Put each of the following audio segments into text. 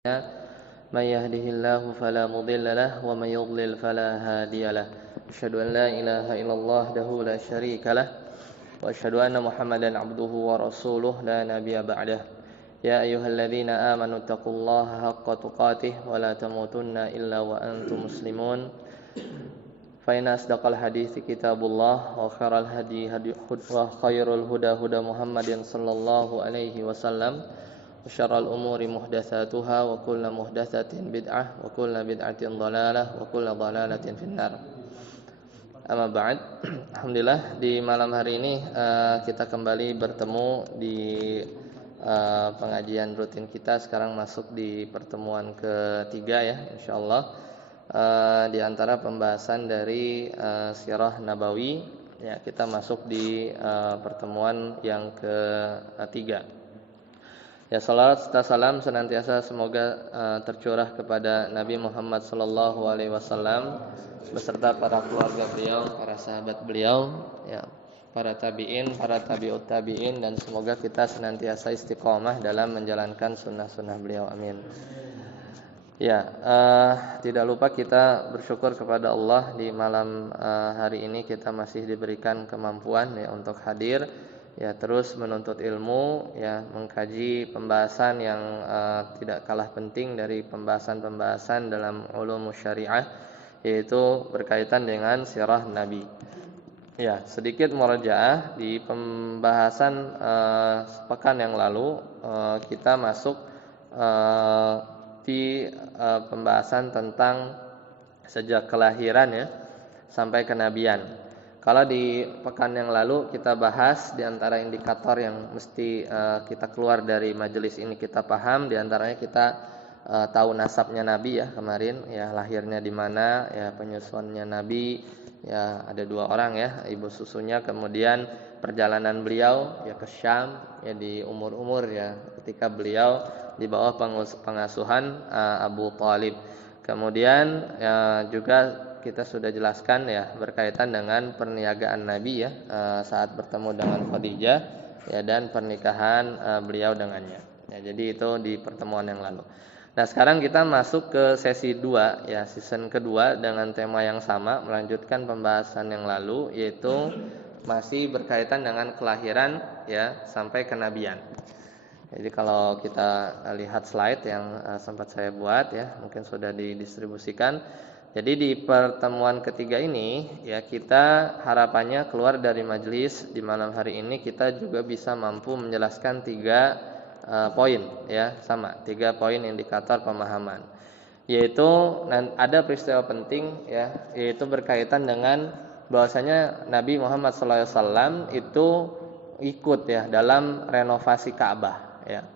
من يهده الله فلا مضل له ومن يضلل فلا هادي له أشهد أن لا إله إلا الله وحده لا شريك له وأشهد أن محمدا عبده ورسوله لا نبي بعده يا أيها الذين آمنوا اتقوا الله حق تقاته ولا تموتن إلا وأنتم مسلمون فإن أصدق الحديث كتاب الله وخير الهدي وخير الهدى هدى محمد صلى الله عليه وسلم وشر الأمور محدثاتها وكل محدثة بدعة وكل بدعة ضلالة وكل ضلالة في النار. Amma ba'd. Alhamdulillah di malam hari ini kita kembali bertemu di pengajian rutin kita. Sekarang masuk di pertemuan ketiga ya, insyaallah. Di antara pembahasan dari Sirah Nabawi ya, kita masuk di pertemuan yang ketiga. Ya, salawat serta salam senantiasa semoga tercurah kepada Nabi Muhammad sallallahu alaihi wasallam beserta para keluarga beliau, para sahabat beliau, ya, para tabi'in, para tabi'ut tabi'in, dan semoga kita senantiasa istiqomah dalam menjalankan sunnah-sunnah beliau. Amin. Ya, tidak lupa kita bersyukur kepada Allah di malam hari ini kita masih diberikan kemampuan ya untuk hadir. Ya, terus menuntut ilmu, ya, mengkaji pembahasan yang tidak kalah penting dari pembahasan-pembahasan dalam ulum syariah, yaitu berkaitan dengan sirah Nabi. Ya, sedikit murajaah di pembahasan sepekan yang lalu kita masuk di pembahasan tentang sejak kelahiran ya sampai kenabian. Kalau di pekan yang lalu kita bahas di antara indikator yang mesti kita keluar dari majelis ini kita paham, di antaranya kita tahu nasabnya Nabi ya kemarin, ya lahirnya di mana, ya penyusuannya Nabi, ya ada 2 orang ya, ibu susunya, kemudian perjalanan beliau ya ke Syam ya di umur-umur ya ketika beliau di bawah pengasuhan Abu Thalib. Kemudian ya juga kita sudah jelaskan ya berkaitan dengan perniagaan Nabi ya saat bertemu dengan Khadijah ya dan pernikahan beliau dengannya. Ya, jadi itu di pertemuan yang lalu. Nah, sekarang kita masuk ke sesi 2 ya, season kedua dengan tema yang sama, melanjutkan pembahasan yang lalu, yaitu masih berkaitan dengan kelahiran ya sampai kenabian. Jadi kalau kita lihat slide yang sempat saya buat ya, mungkin sudah didistribusikan. Jadi di pertemuan ketiga ini ya kita harapannya keluar dari majelis di malam hari ini kita juga bisa mampu menjelaskan 3 poin ya, sama 3 poin indikator pemahaman. Yaitu ada peristiwa penting ya, yaitu berkaitan dengan bahwasanya Nabi Muhammad SAW itu ikut ya dalam renovasi Ka'bah ya.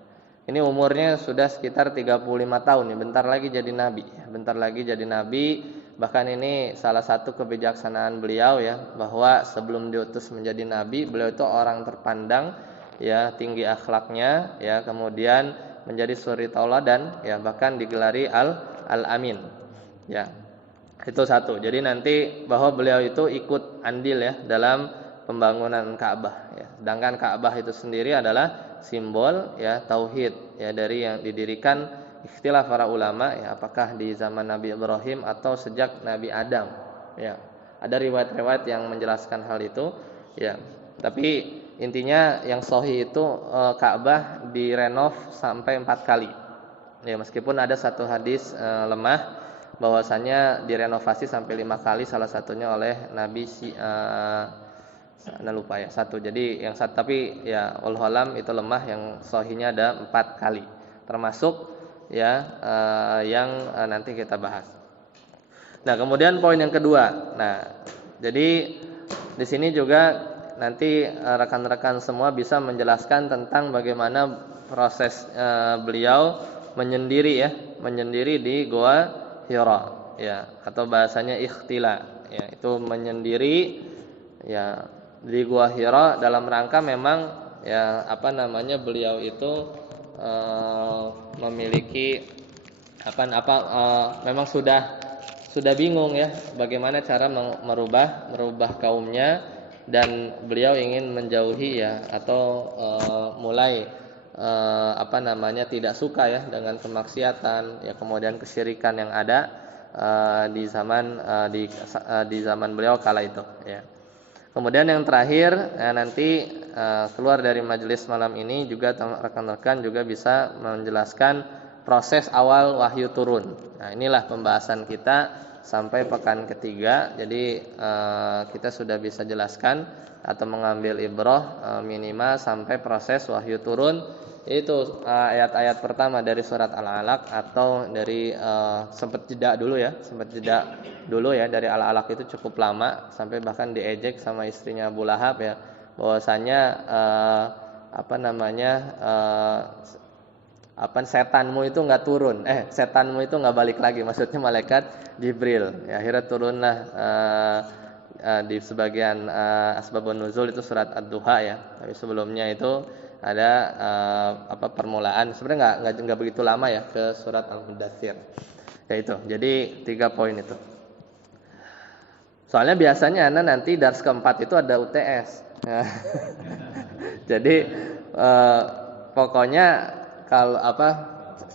Ini umurnya sudah sekitar 35 tahun ya, bentar lagi jadi nabi. Bentar lagi jadi nabi. Bahkan ini salah satu kebijaksanaan beliau ya, bahwa sebelum diutus menjadi nabi, beliau itu orang terpandang ya, tinggi akhlaknya ya, kemudian menjadi suri tauladan ya, bahkan digelari al-amin. Ya. Itu satu. Jadi nanti bahwa beliau itu ikut andil ya dalam pembangunan Ka'bah ya. Sedangkan Ka'bah itu sendiri adalah simbol ya tauhid ya, dari yang didirikan ikhtilaf para ulama ya, apakah di zaman Nabi Ibrahim atau sejak Nabi Adam ya. Ada riwayat-riwayat yang menjelaskan hal itu ya. Tapi intinya yang sahih itu Ka'bah direnov sampai 4 kali. Ya, meskipun ada satu hadis lemah bahwasanya direnovasi sampai 5 kali, salah satunya oleh Nabi lupa ya, satu. Jadi yang satu, tapi ya wallahu alam itu lemah, yang sahihnya ada 4 kali. Termasuk ya yang nanti kita bahas. Nah, kemudian poin yang kedua. Nah, jadi di sini juga nanti rekan-rekan semua bisa menjelaskan tentang bagaimana proses beliau menyendiri di Goa Hira ya, atau bahasanya ikhtila ya, itu menyendiri ya di Gua Hira dalam rangka memang ya beliau itu memiliki memang sudah bingung ya bagaimana cara merubah kaumnya, dan beliau ingin menjauhi ya atau mulai tidak suka ya dengan kemaksiatan ya, kemudian kesyirikan yang ada di zaman beliau kala itu ya. Kemudian yang terakhir nanti keluar dari majelis malam ini juga rekan-rekan juga bisa menjelaskan proses awal wahyu turun. Nah, inilah pembahasan kita sampai pekan ketiga. Jadi kita sudah bisa jelaskan atau mengambil ibrah minimal sampai proses wahyu turun, yaitu ayat-ayat pertama dari surat Al-Alaq, atau dari sempat jeda dulu ya dari Al-Alaq. Itu cukup lama sampai bahkan diejek sama istrinya Abu Lahab ya, bahwasanya setanmu itu nggak turun, setanmu itu nggak balik lagi, maksudnya malaikat Jibril ya. Akhirnya turunlah di sebagian asbabun nuzul itu surat Ad-Duha ya, tapi sebelumnya itu ada permulaan, sebenarnya nggak begitu lama ya, ke surat Al-Mudaththir ya. Itu jadi 3 poin itu. Soalnya biasanya nanti dars keempat itu ada UTS ya. Jadi pokoknya kalau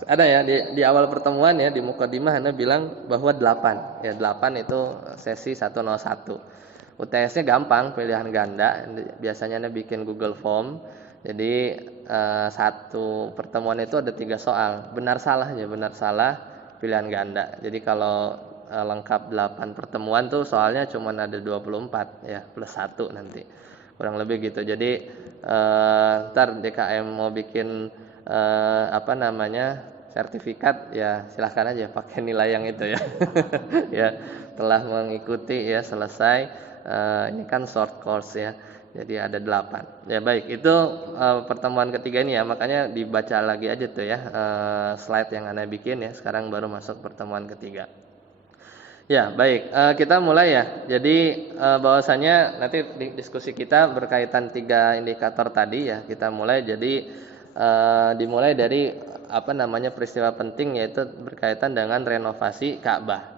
ada ya di awal pertemuan ya, di mukadimah Anda bilang bahwa 8 itu sesi 101. UTS-nya gampang, pilihan ganda. Biasanya Anda bikin Google Form. Jadi satu pertemuan itu ada 3 soal, benar salah pilihan ganda. Jadi kalau lengkap 8 pertemuan tuh soalnya cuma ada 24 ya, plus 1 nanti, kurang lebih gitu. Jadi ntar DKM mau bikin sertifikat ya, silahkan aja pakai nilai yang itu ya. Ya, telah mengikuti ya, selesai. Ini kan short course ya, jadi ada 8 ya. Baik, itu pertemuan ketiga ini ya, makanya dibaca lagi aja tuh ya slide yang Anda bikin ya. Sekarang baru masuk pertemuan ketiga ya. Baik, kita mulai ya. Jadi bahwasanya nanti diskusi kita berkaitan 3 indikator tadi ya. Kita mulai, jadi dimulai dari peristiwa penting, yaitu berkaitan dengan renovasi Ka'bah.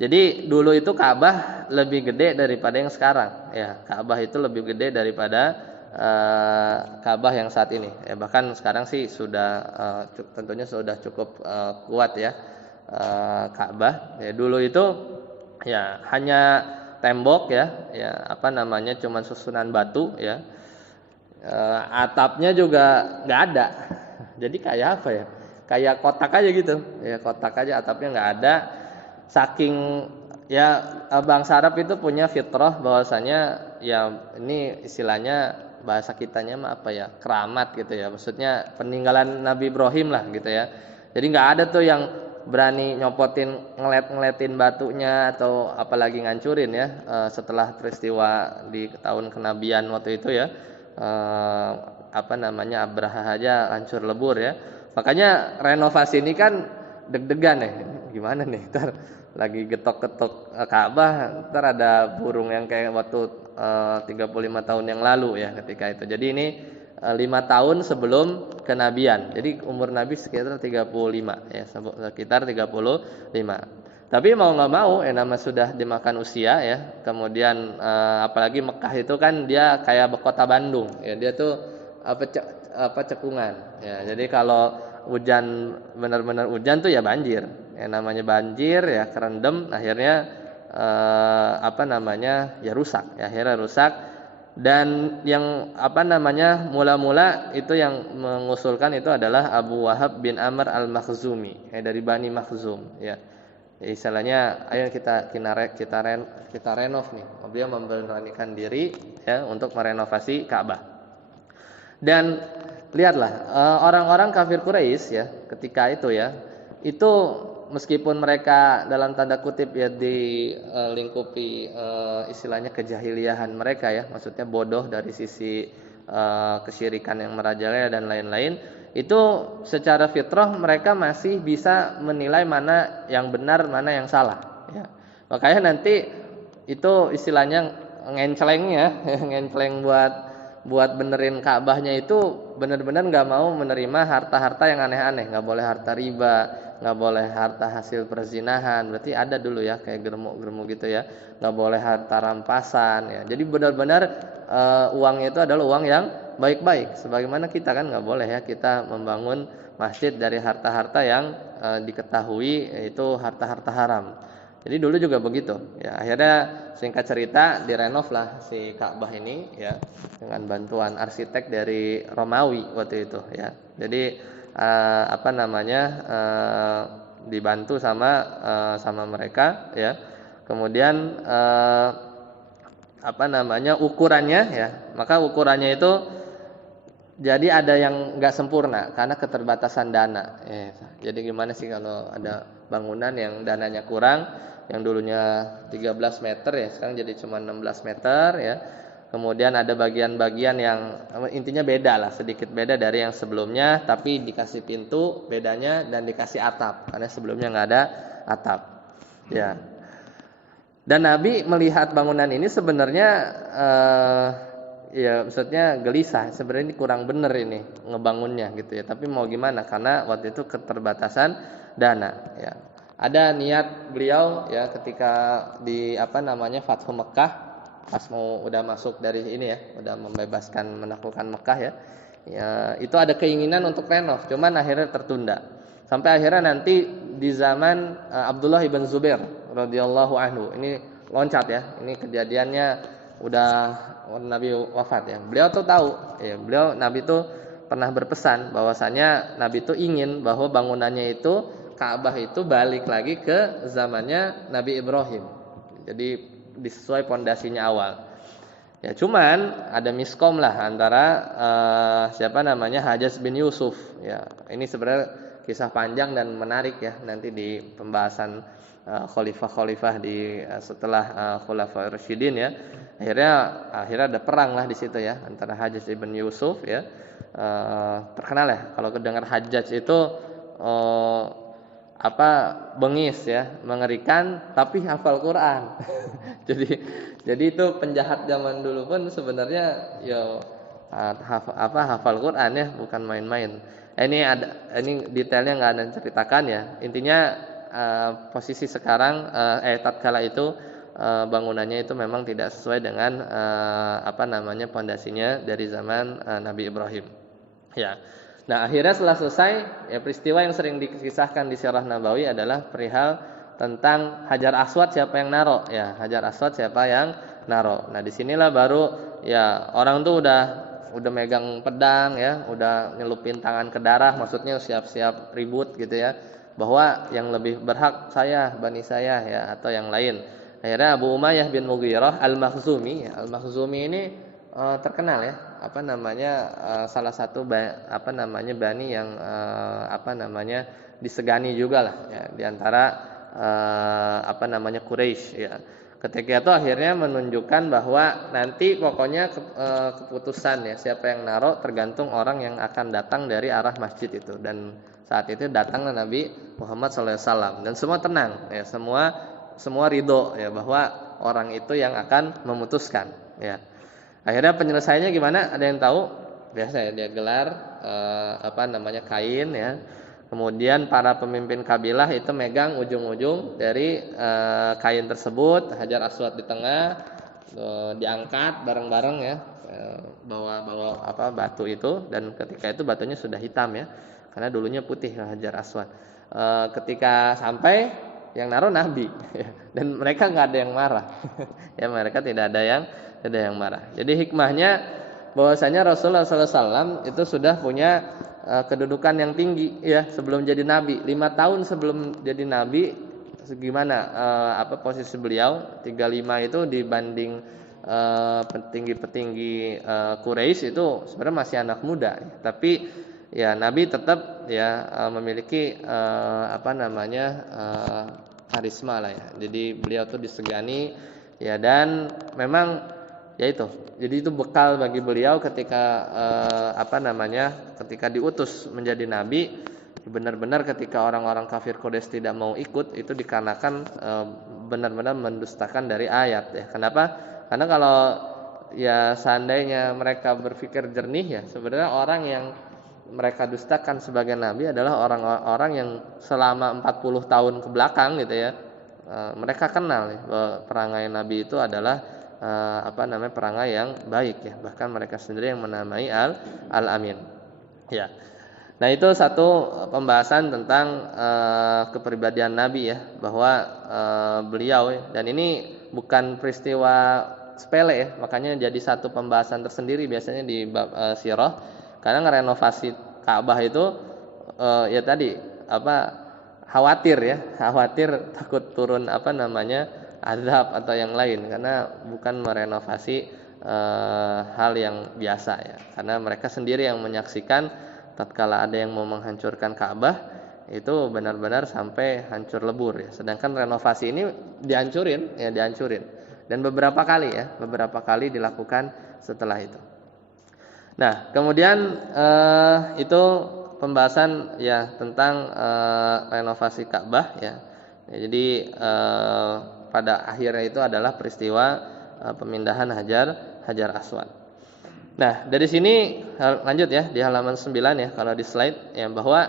Jadi dulu itu Ka'bah lebih gede daripada yang sekarang ya. Ka'bah itu lebih gede daripada Ka'bah yang saat ini ya. Bahkan sekarang sih sudah tentunya sudah cukup kuat ya Ka'bah ya. Dulu itu ya hanya tembok ya cuman susunan batu ya. Atapnya juga nggak ada. Jadi kayak apa ya? Kayak kotak aja gitu ya, kotak aja, atapnya nggak ada. Saking ya, bangsa Arab itu punya fitrah bahwasanya ya, ini istilahnya bahasa kitanya keramat gitu ya. Maksudnya peninggalan Nabi Ibrahim lah gitu ya. Jadi nggak ada tuh yang berani nyopotin, ngeliatin batunya atau apalagi ngancurin ya. Setelah peristiwa di tahun kenabian waktu itu ya, Abraha aja hancur lebur ya. Makanya renovasi ini kan deg-degan ya. Gimana nih, ntar lagi getok-getok Ka'bah, ntar ada burung yang kayak waktu 35 tahun yang lalu ya ketika itu. Jadi ini 5 tahun sebelum kenabian. Jadi umur Nabi sekitar 35 ya, sekitar 35. Tapi mau nggak mau nama sudah dimakan usia ya. Kemudian apalagi Mekah itu kan dia kayak kota Bandung ya. Dia tuh cekungan ya. Jadi kalau hujan, benar-benar hujan tuh ya banjir. Ya namanya banjir ya, kerendam, akhirnya ya rusak. Ya akhirnya rusak. Dan yang mula-mula itu yang mengusulkan itu adalah Abu Wahab bin Amr al-Makhzumi ya, dari Bani Makhzum ya. Istilahnya ayo kita renov nih. Dia memberanikan diri ya untuk merenovasi Ka'bah. Dan lihatlah orang-orang kafir Quraisy ya ketika itu ya, itu meskipun mereka dalam tanda kutip ya dilingkupi istilahnya kejahiliahan mereka ya, maksudnya bodoh dari sisi kesyirikan yang merajalela dan lain-lain, itu secara fitrah mereka masih bisa menilai mana yang benar, mana yang salah ya. Makanya nanti itu istilahnya ngenceleng ya, ngenceleng buat benerin Ka'bahnya itu benar-benar nggak mau menerima harta-harta yang aneh-aneh. Nggak boleh harta riba, nggak boleh harta hasil perzinahan. Berarti ada dulu ya kayak germu-germu gitu ya. Nggak boleh harta rampasan ya. Jadi benar-benar uangnya itu adalah uang yang baik-baik. Sebagaimana kita kan nggak boleh ya kita membangun masjid dari harta-harta yang diketahui itu harta-harta haram. Jadi dulu juga begitu. Ya, akhirnya singkat cerita direnov lah si Ka'bah ini ya dengan bantuan arsitek dari Romawi waktu itu ya. Jadi dibantu sama mereka ya. Kemudian ukurannya ya. Maka ukurannya itu jadi ada yang nggak sempurna karena keterbatasan dana. Ya. Jadi gimana sih kalau ada bangunan yang dananya kurang, yang dulunya 13 meter ya sekarang jadi cuma 16 meter ya. Kemudian ada bagian-bagian yang intinya beda lah, sedikit beda dari yang sebelumnya, tapi dikasih pintu bedanya dan dikasih atap karena sebelumnya nggak ada atap. Ya. Dan Nabi melihat bangunan ini sebenarnya ya maksudnya gelisah, sebenarnya ini kurang bener ini ngebangunnya gitu ya. Tapi mau gimana karena waktu itu keterbatasan dana ya. Ada niat beliau ya ketika di Fathu Mekah pas mau udah masuk dari ini ya, udah menaklukkan Mekah ya. Ya, itu ada keinginan untuk renov, cuman akhirnya tertunda. Sampai akhirnya nanti di zaman Abdullah ibn Zubair radhiyallahu anhu. Ini loncat ya. Ini kejadiannya udah Nabi wafat ya. Beliau tuh tahu ya, Nabi tuh pernah berpesan bahwasanya Nabi tuh ingin bahwa bangunannya itu Ka'bah itu balik lagi ke zamannya Nabi Ibrahim. Jadi disesuai pondasinya awal. Ya cuman ada miskom lah antara Hajjaj bin Yusuf. Ya ini sebenarnya kisah panjang dan menarik ya nanti di pembahasan khalifah-khalifah di setelah Khulafaur Rasyidin ya. Akhirnya ada perang lah di situ ya antara Hajjaj bin Yusuf ya. Terkenal ya kalau kedengar Hajjaj itu bengis ya, mengerikan tapi hafal Quran. jadi itu penjahat zaman dulu pun sebenarnya ya hafal Quran ya, bukan main-main. Ini detailnya nggak ada ceritakan ya. Intinya posisi sekarang tatkala itu bangunannya itu memang tidak sesuai dengan pondasinya dari zaman Nabi Ibrahim. Ya. Nah, akhirnya setelah selesai ya peristiwa yang sering dikisahkan di Sirah Nabawi adalah perihal tentang Hajar Aswad siapa yang naro ya, Hajar Aswad siapa yang naro. Nah, disinilah baru ya orang tuh udah megang pedang ya, udah nyelupin tangan ke darah, maksudnya siap-siap ribut gitu ya, bahwa yang lebih berhak saya, bani saya ya atau yang lain. Akhirnya Abu Umayyah bin Mughirah Al-Makhzumi ya, Al-Makhzumi ini terkenal ya, salah satu bani yang disegani juga lah ya di antara Quraisy ya. Ketika itu akhirnya menunjukkan bahwa nanti pokoknya keputusan ya siapa yang naro tergantung orang yang akan datang dari arah masjid itu. Dan saat itu datanglah Nabi Muhammad SAW dan semua tenang ya, semua ridho ya bahwa orang itu yang akan memutuskan ya. Akhirnya penyelesaiannya gimana? Ada yang tahu? Biasa ya dia gelar kain ya. Kemudian para pemimpin kabilah itu megang ujung-ujung dari kain tersebut, Hajar Aswad di tengah, diangkat bareng-bareng ya, bawa batu itu, dan ketika itu batunya sudah hitam ya, karena dulunya putih Hajar Aswad. Ketika sampai yang naruh Nabi ya, dan mereka nggak ada yang marah ya, mereka tidak ada yang marah. Jadi hikmahnya bahwasanya Rasulullah SAW itu sudah punya kedudukan yang tinggi ya sebelum jadi nabi. 5 tahun sebelum jadi nabi, gimana posisi beliau 35 itu dibanding petinggi-petinggi Quraisy itu sebenarnya masih anak muda. Tapi ya Nabi tetap ya memiliki karisma lah ya. Jadi beliau tuh disegani ya, dan memang ya itu. Jadi itu bekal bagi beliau ketika ketika diutus menjadi nabi. Benar-benar ketika orang-orang kafir Quraisy tidak mau ikut itu dikarenakan benar-benar mendustakan dari ayat ya. Kenapa? Karena kalau ya seandainya mereka berpikir jernih ya, sebenarnya orang yang mereka dustakan sebagai nabi adalah orang-orang yang selama 40 tahun ke belakang gitu ya. Mereka kenal ya, bahwa perangai nabi itu adalah perangai yang baik ya. Bahkan mereka sendiri yang menamai Al-Amin. Ya. Nah, itu satu pembahasan tentang kepribadian Nabi ya, bahwa beliau, dan ini bukan peristiwa sepele ya, makanya jadi satu pembahasan tersendiri biasanya di bab sirah, karena ngerenovasi Ka'bah itu ya tadi khawatir takut turun azab atau yang lain, karena bukan merenovasi hal yang biasa ya, karena mereka sendiri yang menyaksikan tatkala ada yang mau menghancurkan Ka'bah itu benar-benar sampai hancur lebur ya. Sedangkan renovasi ini dihancurin dan beberapa kali dilakukan setelah itu. Nah, kemudian itu pembahasan ya tentang renovasi Ka'bah ya. Jadi pada akhirnya itu adalah peristiwa pemindahan Hajar Aswad. Nah, dari sini lanjut ya di halaman 9 ya, kalau di slide ya, bahwa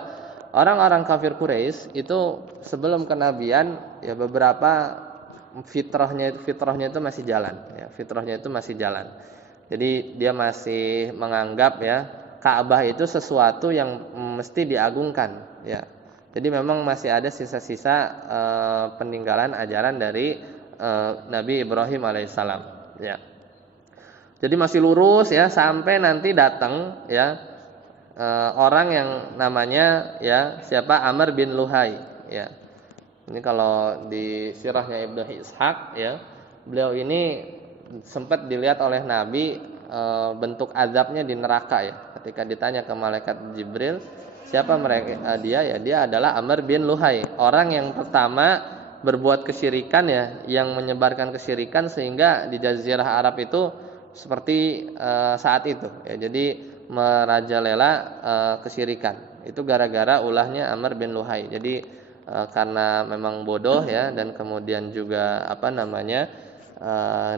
orang-orang kafir Quraisy itu sebelum kenabian ya beberapa fitrahnya itu masih jalan ya, Jadi dia masih menganggap ya Ka'bah itu sesuatu yang mesti diagungkan ya. Jadi memang masih ada sisa-sisa peninggalan ajaran dari Nabi Ibrahim alaihissalam ya. Jadi masih lurus ya, sampai nanti datang ya orang yang namanya ya siapa, Amr bin Luhai ya. Ini kalau di sirahnya Ibnu Ishaq ya, beliau ini sempat dilihat oleh Nabi bentuk azabnya di neraka ya. Ketika ditanya ke malaikat Jibril, siapa mereka dia ya, dia adalah Amr bin Luhai, orang yang pertama berbuat kesyirikan ya, yang menyebarkan kesyirikan sehingga di Jazirah Arab itu seperti saat itu ya, jadi merajalela kesyirikan itu gara-gara ulahnya Amr bin Luhai. Jadi karena memang bodoh ya, dan kemudian juga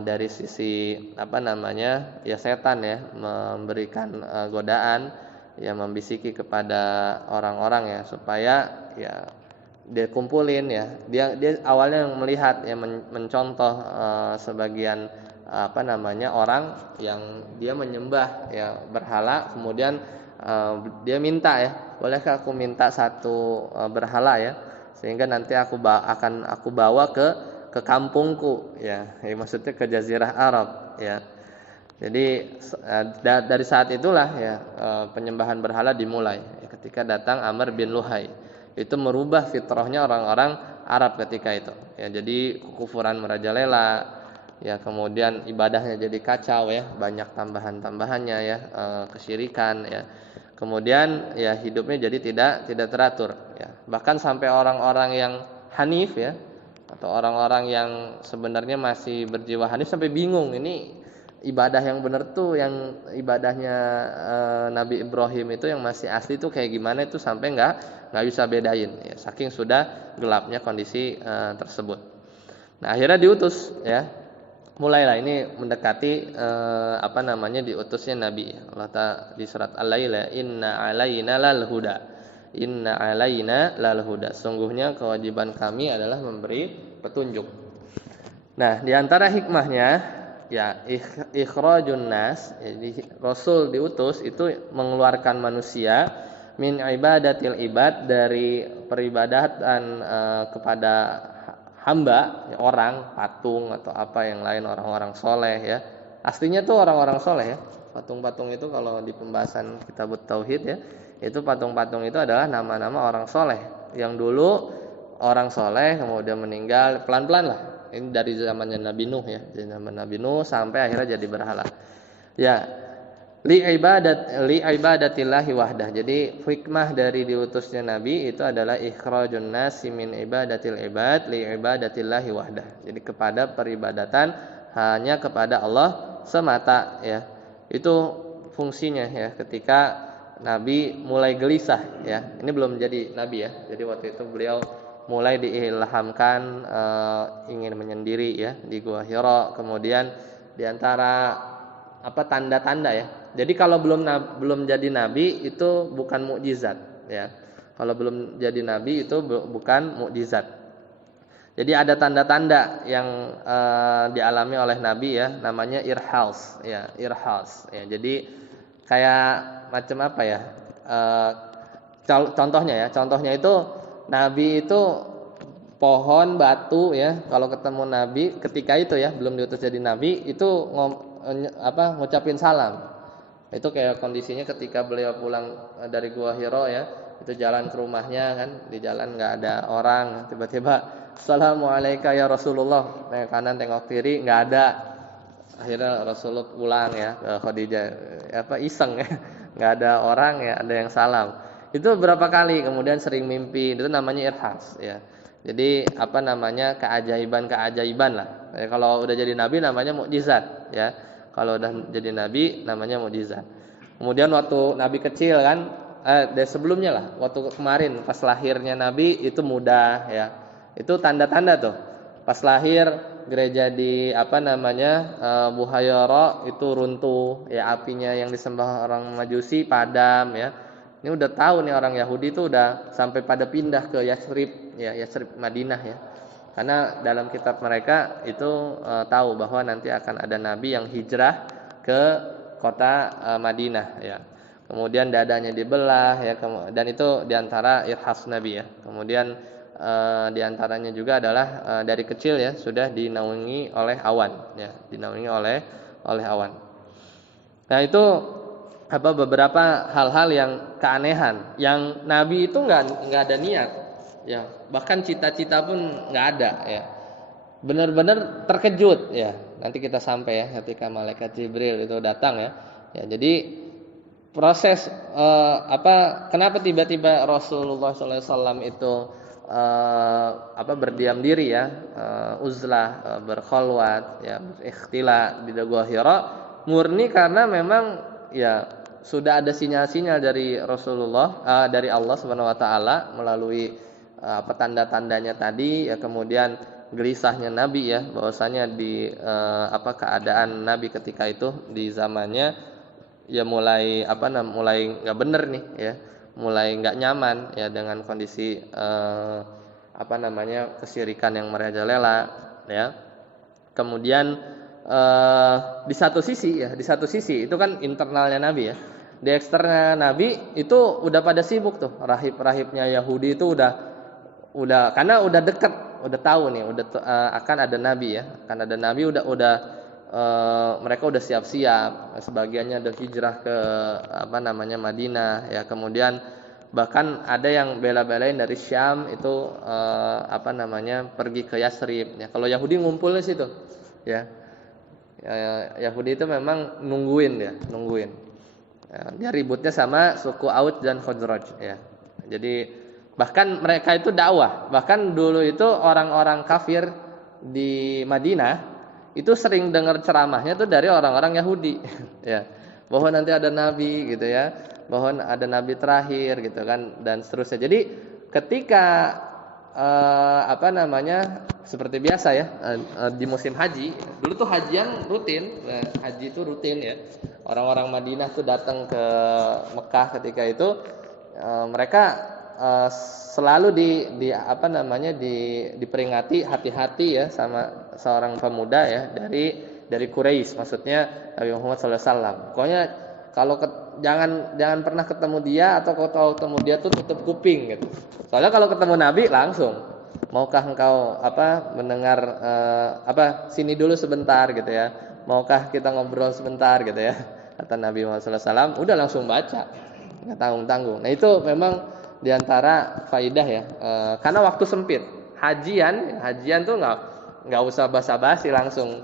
dari sisi ya setan ya, memberikan godaan ya, membisiki kepada orang-orang ya supaya ya dia kumpulin ya, dia awalnya melihat ya, mencontoh sebagian orang yang dia menyembah ya berhala, kemudian dia minta ya, bolehkah aku minta satu berhala ya, sehingga nanti akan aku bawa ke kampungku ya, maksudnya ke Jazirah Arab ya. Jadi dari saat itulah ya penyembahan berhala dimulai ya, ketika datang Amr bin Luhai. Itu merubah fitrahnya orang-orang Arab ketika itu ya, jadi kekufuran merajalela ya, kemudian ibadahnya jadi kacau ya, banyak tambahan-tambahannya ya, kesyirikan ya. Kemudian ya hidupnya jadi tidak teratur ya. Bahkan sampai orang-orang yang hanif ya, atau orang-orang yang sebenarnya masih berjiwa hanif sampai bingung, ini ibadah yang benar tuh yang ibadahnya Nabi Ibrahim itu yang masih asli tuh kayak gimana, itu sampai nggak bisa bedain ya, saking sudah gelapnya kondisi tersebut. Nah, akhirnya diutus ya. Mulailah ini mendekati diutusnya Nabi. Allah Ta'ala di surat Al-Lail, inna alaina lal huda, sungguhnya kewajiban kami adalah memberi petunjuk. Nah, di antara hikmahnya ya ikhrajun nas, jadi Rasul diutus itu mengeluarkan manusia min ibadatil ibad, dari peribadatan kepada hamba ya, orang, patung atau apa yang lain, orang-orang soleh ya. Aslinya tuh orang-orang soleh ya. Patung-patung itu kalau di pembahasan Kitabut Tauhid ya, itu patung-patung itu adalah nama-nama orang soleh yang dulu orang soleh kemudian meninggal pelan-pelan lah. Ini dari zamannya Nabi Nuh ya, dari zaman Nabi Nuh sampai akhirnya jadi berhala. Ya, li ibadatillahi wahdah. Jadi hikmah dari diutusnya Nabi itu adalah ikhrajun nasi min ibadatil ibad li ibadatillahi wahdah. Jadi kepada peribadatan hanya kepada Allah semata ya. Itu fungsinya ya, ketika Nabi mulai gelisah ya. Ini belum jadi Nabi ya. Jadi waktu itu beliau mulai diilhamkan ingin menyendiri ya di Gua Hira. Kemudian di antara tanda-tanda ya. Jadi kalau belum jadi nabi itu bukan mukjizat ya. Kalau belum jadi nabi itu bukan mukjizat. Jadi ada tanda-tanda yang dialami oleh Nabi ya, namanya irhals ya, irhals ya. Jadi kayak macam apa ya? Eh, contohnya itu Nabi itu pohon, batu ya. Kalau ketemu Nabi ketika itu ya, belum diutus jadi Nabi, itu ngucapin salam. Itu kayak kondisinya ketika beliau pulang dari Gua Hiro ya, itu jalan ke rumahnya kan, di jalan nggak ada orang, tiba-tiba Assalamualaikum ya Rasulullah, tengok kanan tengok kiri nggak ada. Akhirnya Rasulullah pulang ya ke Khadijah, iseng ya, nggak ada orang ya, ada yang salam. Itu berapa kali, kemudian sering mimpi, itu namanya irhas ya. Jadi keajaiban lah. Ya, kalau udah jadi nabi namanya mukjizat ya. Kalau udah jadi nabi namanya mukjizat. Kemudian waktu nabi kecil kan, dari sebelumnya lah, waktu kemarin pas lahirnya nabi itu muda ya. Itu tanda-tanda tuh. Pas lahir gereja di Buhayara itu runtuh ya, apinya yang disembah orang Majusi padam ya. Ini udah tahu nih orang Yahudi itu udah sampai pada pindah ke Yatsrib ya, Yatsrib Madinah ya. Karena dalam kitab mereka itu tahu bahwa nanti akan ada nabi yang hijrah ke kota Madinah ya. Kemudian dadanya dibelah ya, dan itu diantara irhas nabi ya. Kemudian diantaranya juga adalah dari kecil ya sudah dinaungi oleh awan ya, dinaungi oleh awan. Nah itu beberapa hal-hal yang keanehan yang Nabi itu nggak ada niat ya, bahkan cita-cita pun nggak ada ya, benar-benar terkejut ya. Nanti kita sampai ya ketika malaikat Jibril itu datang ya. Jadi proses kenapa tiba-tiba Rasulullah SAW itu berdiam diri ya, uzlah, berkholwat ya, berikhtilat di Gua Hira, murni karena memang ya sudah ada sinyal-sinyal dari Rasulullah, dari Allah Subhanahu wa taala melalui tanda-tandanya tadi ya. Kemudian gelisahnya Nabi ya, bahwasanya di keadaan Nabi ketika itu di zamannya ya mulai nggak bener nih ya, mulai nggak nyaman ya dengan kondisi kesyirikan yang merajalela ya. Kemudian di satu sisi itu kan internalnya Nabi ya. Di eksternal Nabi itu udah pada sibuk tuh, rahib-rahibnya Yahudi itu udah karena udah dekat, udah tahu nih akan ada Nabi ya, akan ada Nabi, mereka udah siap-siap, sebagiannya udah hijrah ke Madinah ya. Kemudian bahkan ada yang bela-belain dari Syam itu pergi ke Yatsrib ya. Kalau Yahudi ngumpul di situ ya. Yahudi itu memang nungguin ya. Dia ributnya sama suku Aus dan Khazraj ya. Jadi bahkan mereka itu dakwah. Bahkan dulu itu orang-orang kafir di Madinah itu sering dengar ceramahnya tuh dari orang-orang Yahudi ya, bahwa nanti ada nabi gitu ya, bahwa ada nabi terakhir gitu kan, dan seterusnya. Jadi ketika seperti biasa ya, di musim haji dulu tuh hajian rutin, haji itu rutin ya. Orang-orang Madinah tuh datang ke Mekah ketika itu, mereka selalu diperingati hati-hati ya sama seorang pemuda ya dari Quraisy, maksudnya Nabi Muhammad SAW. Pokoknya kalau jangan pernah ketemu dia, atau kalau ketemu dia tuh tutup kuping gitu. Soalnya kalau ketemu Nabi langsung, maukah engkau mendengar sini dulu sebentar gitu ya, maukah kita ngobrol sebentar gitu ya, kata Nabi Muhammad SAW. Udah langsung baca, nggak tanggung-tanggung. Nah itu memang diantara faidah ya, karena waktu sempit. Hajian tuh nggak usah basa-basi, langsung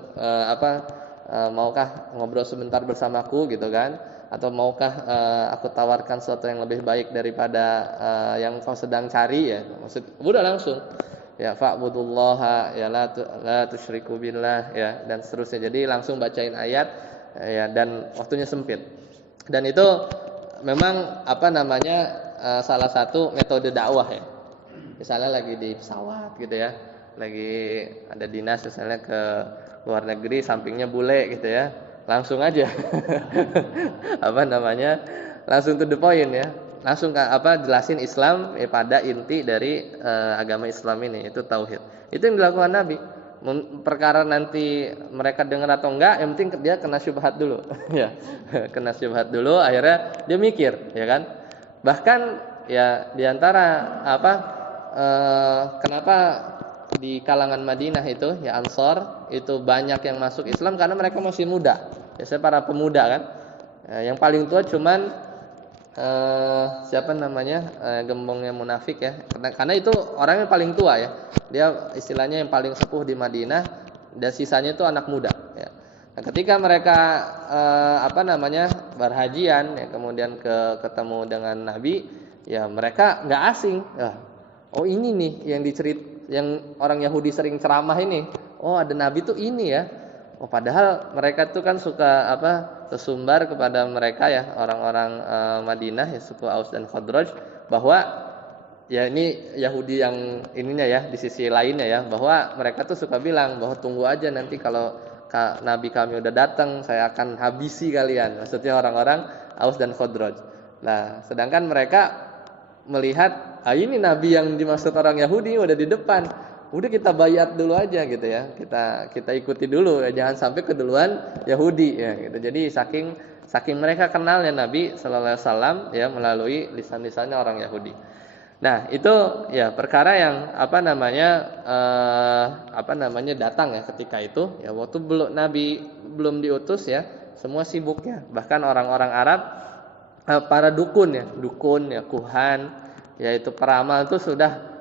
maukah ngobrol sebentar bersamaku gitu kan, atau maukah aku tawarkan sesuatu yang lebih baik daripada yang kau sedang cari ya, udah langsung ya, fa'budullaha ya, la tusyriku billah ya, dan seterusnya. Jadi langsung bacain ayat ya, dan waktunya sempit. Dan itu memang salah satu metode dakwah ya. Misalnya lagi di pesawat gitu ya, lagi ada dinas misalnya ke luar negeri, sampingnya bule gitu ya, langsung aja langsung to the point ya. langsung jelasin Islam pada inti dari agama Islam ini, itu tauhid. Itu yang dilakukan Nabi. Perkara nanti mereka dengar atau enggak, yang penting dia kena syubhat dulu. Ya, kena syubhat dulu, akhirnya dia mikir, ya kan. Bahkan ya diantara kenapa di kalangan Madinah itu ya Ansor itu banyak yang masuk Islam karena mereka masih muda. Biasanya para pemuda kan. Yang paling tua cuman siapa namanya gembongnya munafik ya, karena itu orang yang paling tua ya, dia istilahnya yang paling sepuh di Madinah, dan sisanya itu anak muda ya. Nah, ketika mereka berhajian ya, kemudian ketemu dengan Nabi ya, mereka nggak asing ya. Oh ini nih yang orang Yahudi sering ceramah ini, oh ada Nabi tuh ini ya. Oh padahal mereka tuh kan suka tersumbar kepada mereka ya, orang-orang Madinah ya, suku Aus dan Khazraj, bahwa ya ini Yahudi yang ininya ya, di sisi lainnya ya, bahwa mereka tuh suka bilang bahwa tunggu aja nanti kalau Nabi kami udah datang, saya akan habisi kalian. Maksudnya orang-orang Aus dan Khazraj. Nah, sedangkan mereka melihat ini Nabi yang dimaksud orang Yahudi udah di depan. Udah kita bayat dulu aja gitu ya, kita ikuti dulu ya, jangan sampai keduluan Yahudi ya gitu. Jadi saking mereka kenalnya Nabi Sallallahu Alaihi Wasallam ya, melalui lisan-lisannya orang Yahudi. Nah itu ya perkara yang datang ya ketika itu ya, waktu Nabi belum diutus ya, semua sibuk ya, bahkan orang-orang Arab para dukun ya kuhan, yaitu peramal itu sudah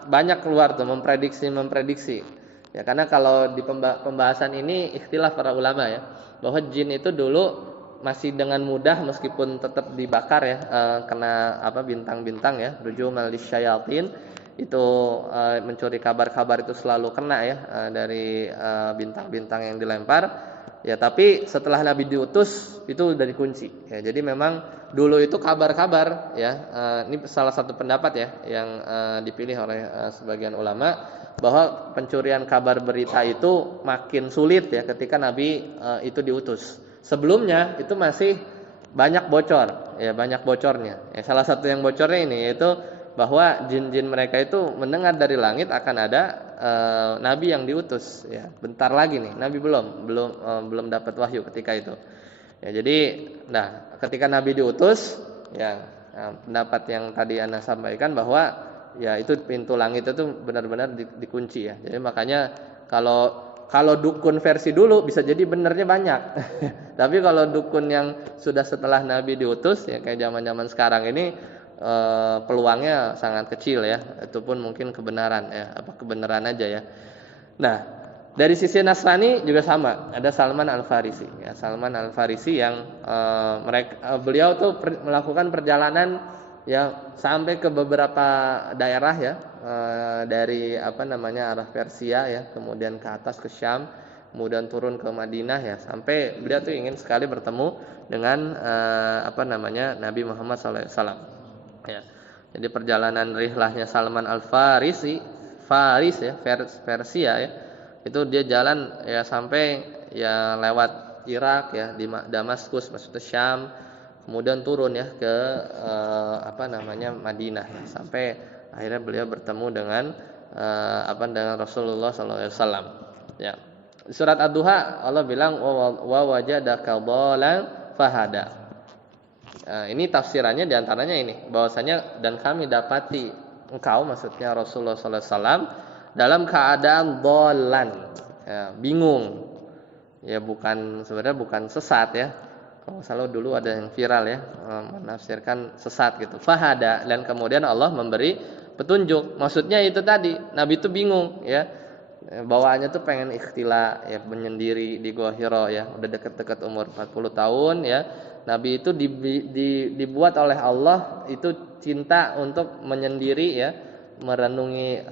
banyak keluar tuh memprediksi ya, karena kalau di pembahasan ini ikhtilaf para ulama ya, bahwa jin itu dulu masih dengan mudah meskipun tetap dibakar ya, kena bintang-bintang ya, rujumal lisyayatin itu, mencuri kabar-kabar itu selalu kena ya, dari bintang-bintang yang dilempar ya. Tapi setelah Nabi diutus itu udah dikunci ya. Jadi memang dulu itu kabar-kabar ya, ini salah satu pendapat ya yang dipilih oleh sebagian ulama, bahwa pencurian kabar berita itu makin sulit ya ketika Nabi itu diutus. Sebelumnya itu masih banyak bocor ya, banyak bocornya ya. Salah satu yang bocornya ini yaitu bahwa jin-jin mereka itu mendengar dari langit akan ada Nabi yang diutus ya. Bentar lagi nih, Nabi belum dapat wahyu ketika itu ya. Jadi ketika Nabi diutus ya, pendapat yang tadi Anda sampaikan bahwa ya itu pintu langit itu benar-benar dikunci ya. Jadi makanya kalau dukun versi dulu bisa jadi benernya banyak. Tapi kalau dukun yang sudah setelah Nabi diutus ya, kayak zaman-zaman sekarang ini, peluangnya sangat kecil ya. Itu pun mungkin kebenaran ya, kebenaran aja ya. Nah, dari sisi Nasrani juga sama. Ada Salman Al-Farisi ya. Salman Al-Farisi yang beliau tuh melakukan perjalanan ya sampai ke beberapa daerah ya, dari arah Persia ya, kemudian ke atas ke Syam, kemudian turun ke Madinah ya, sampai beliau tuh ingin sekali bertemu dengan Nabi Muhammad SAW ya. Jadi perjalanan rihlahnya Salman Al-Farisi, Faris ya, Persia ya, itu dia jalan ya sampai ya lewat Irak ya, di Damaskus, maksudnya Syam, kemudian turun ya ke Madinah ya, sampai akhirnya beliau bertemu dengan dengan Rasulullah SAW ya. Di surat Ad-Duha Allah bilang wa wajadaka dhalan fahada. Ini tafsirannya diantaranya ini, bahwasanya dan kami dapati engkau, maksudnya Rasulullah SAW, dalam keadaan dhalan ya, bingung ya, sebenarnya bukan sesat ya. Kalau selalu dulu ada yang viral ya, menafsirkan sesat gitu. Fahada, dan kemudian Allah memberi petunjuk. Maksudnya itu tadi, Nabi itu bingung ya. Bawaannya tuh pengen ikhtila ya, menyendiri di Gua Hira ya, udah dekat-dekat umur 40 tahun ya. Nabi itu dibuat oleh Allah itu cinta untuk menyendiri ya, merenungi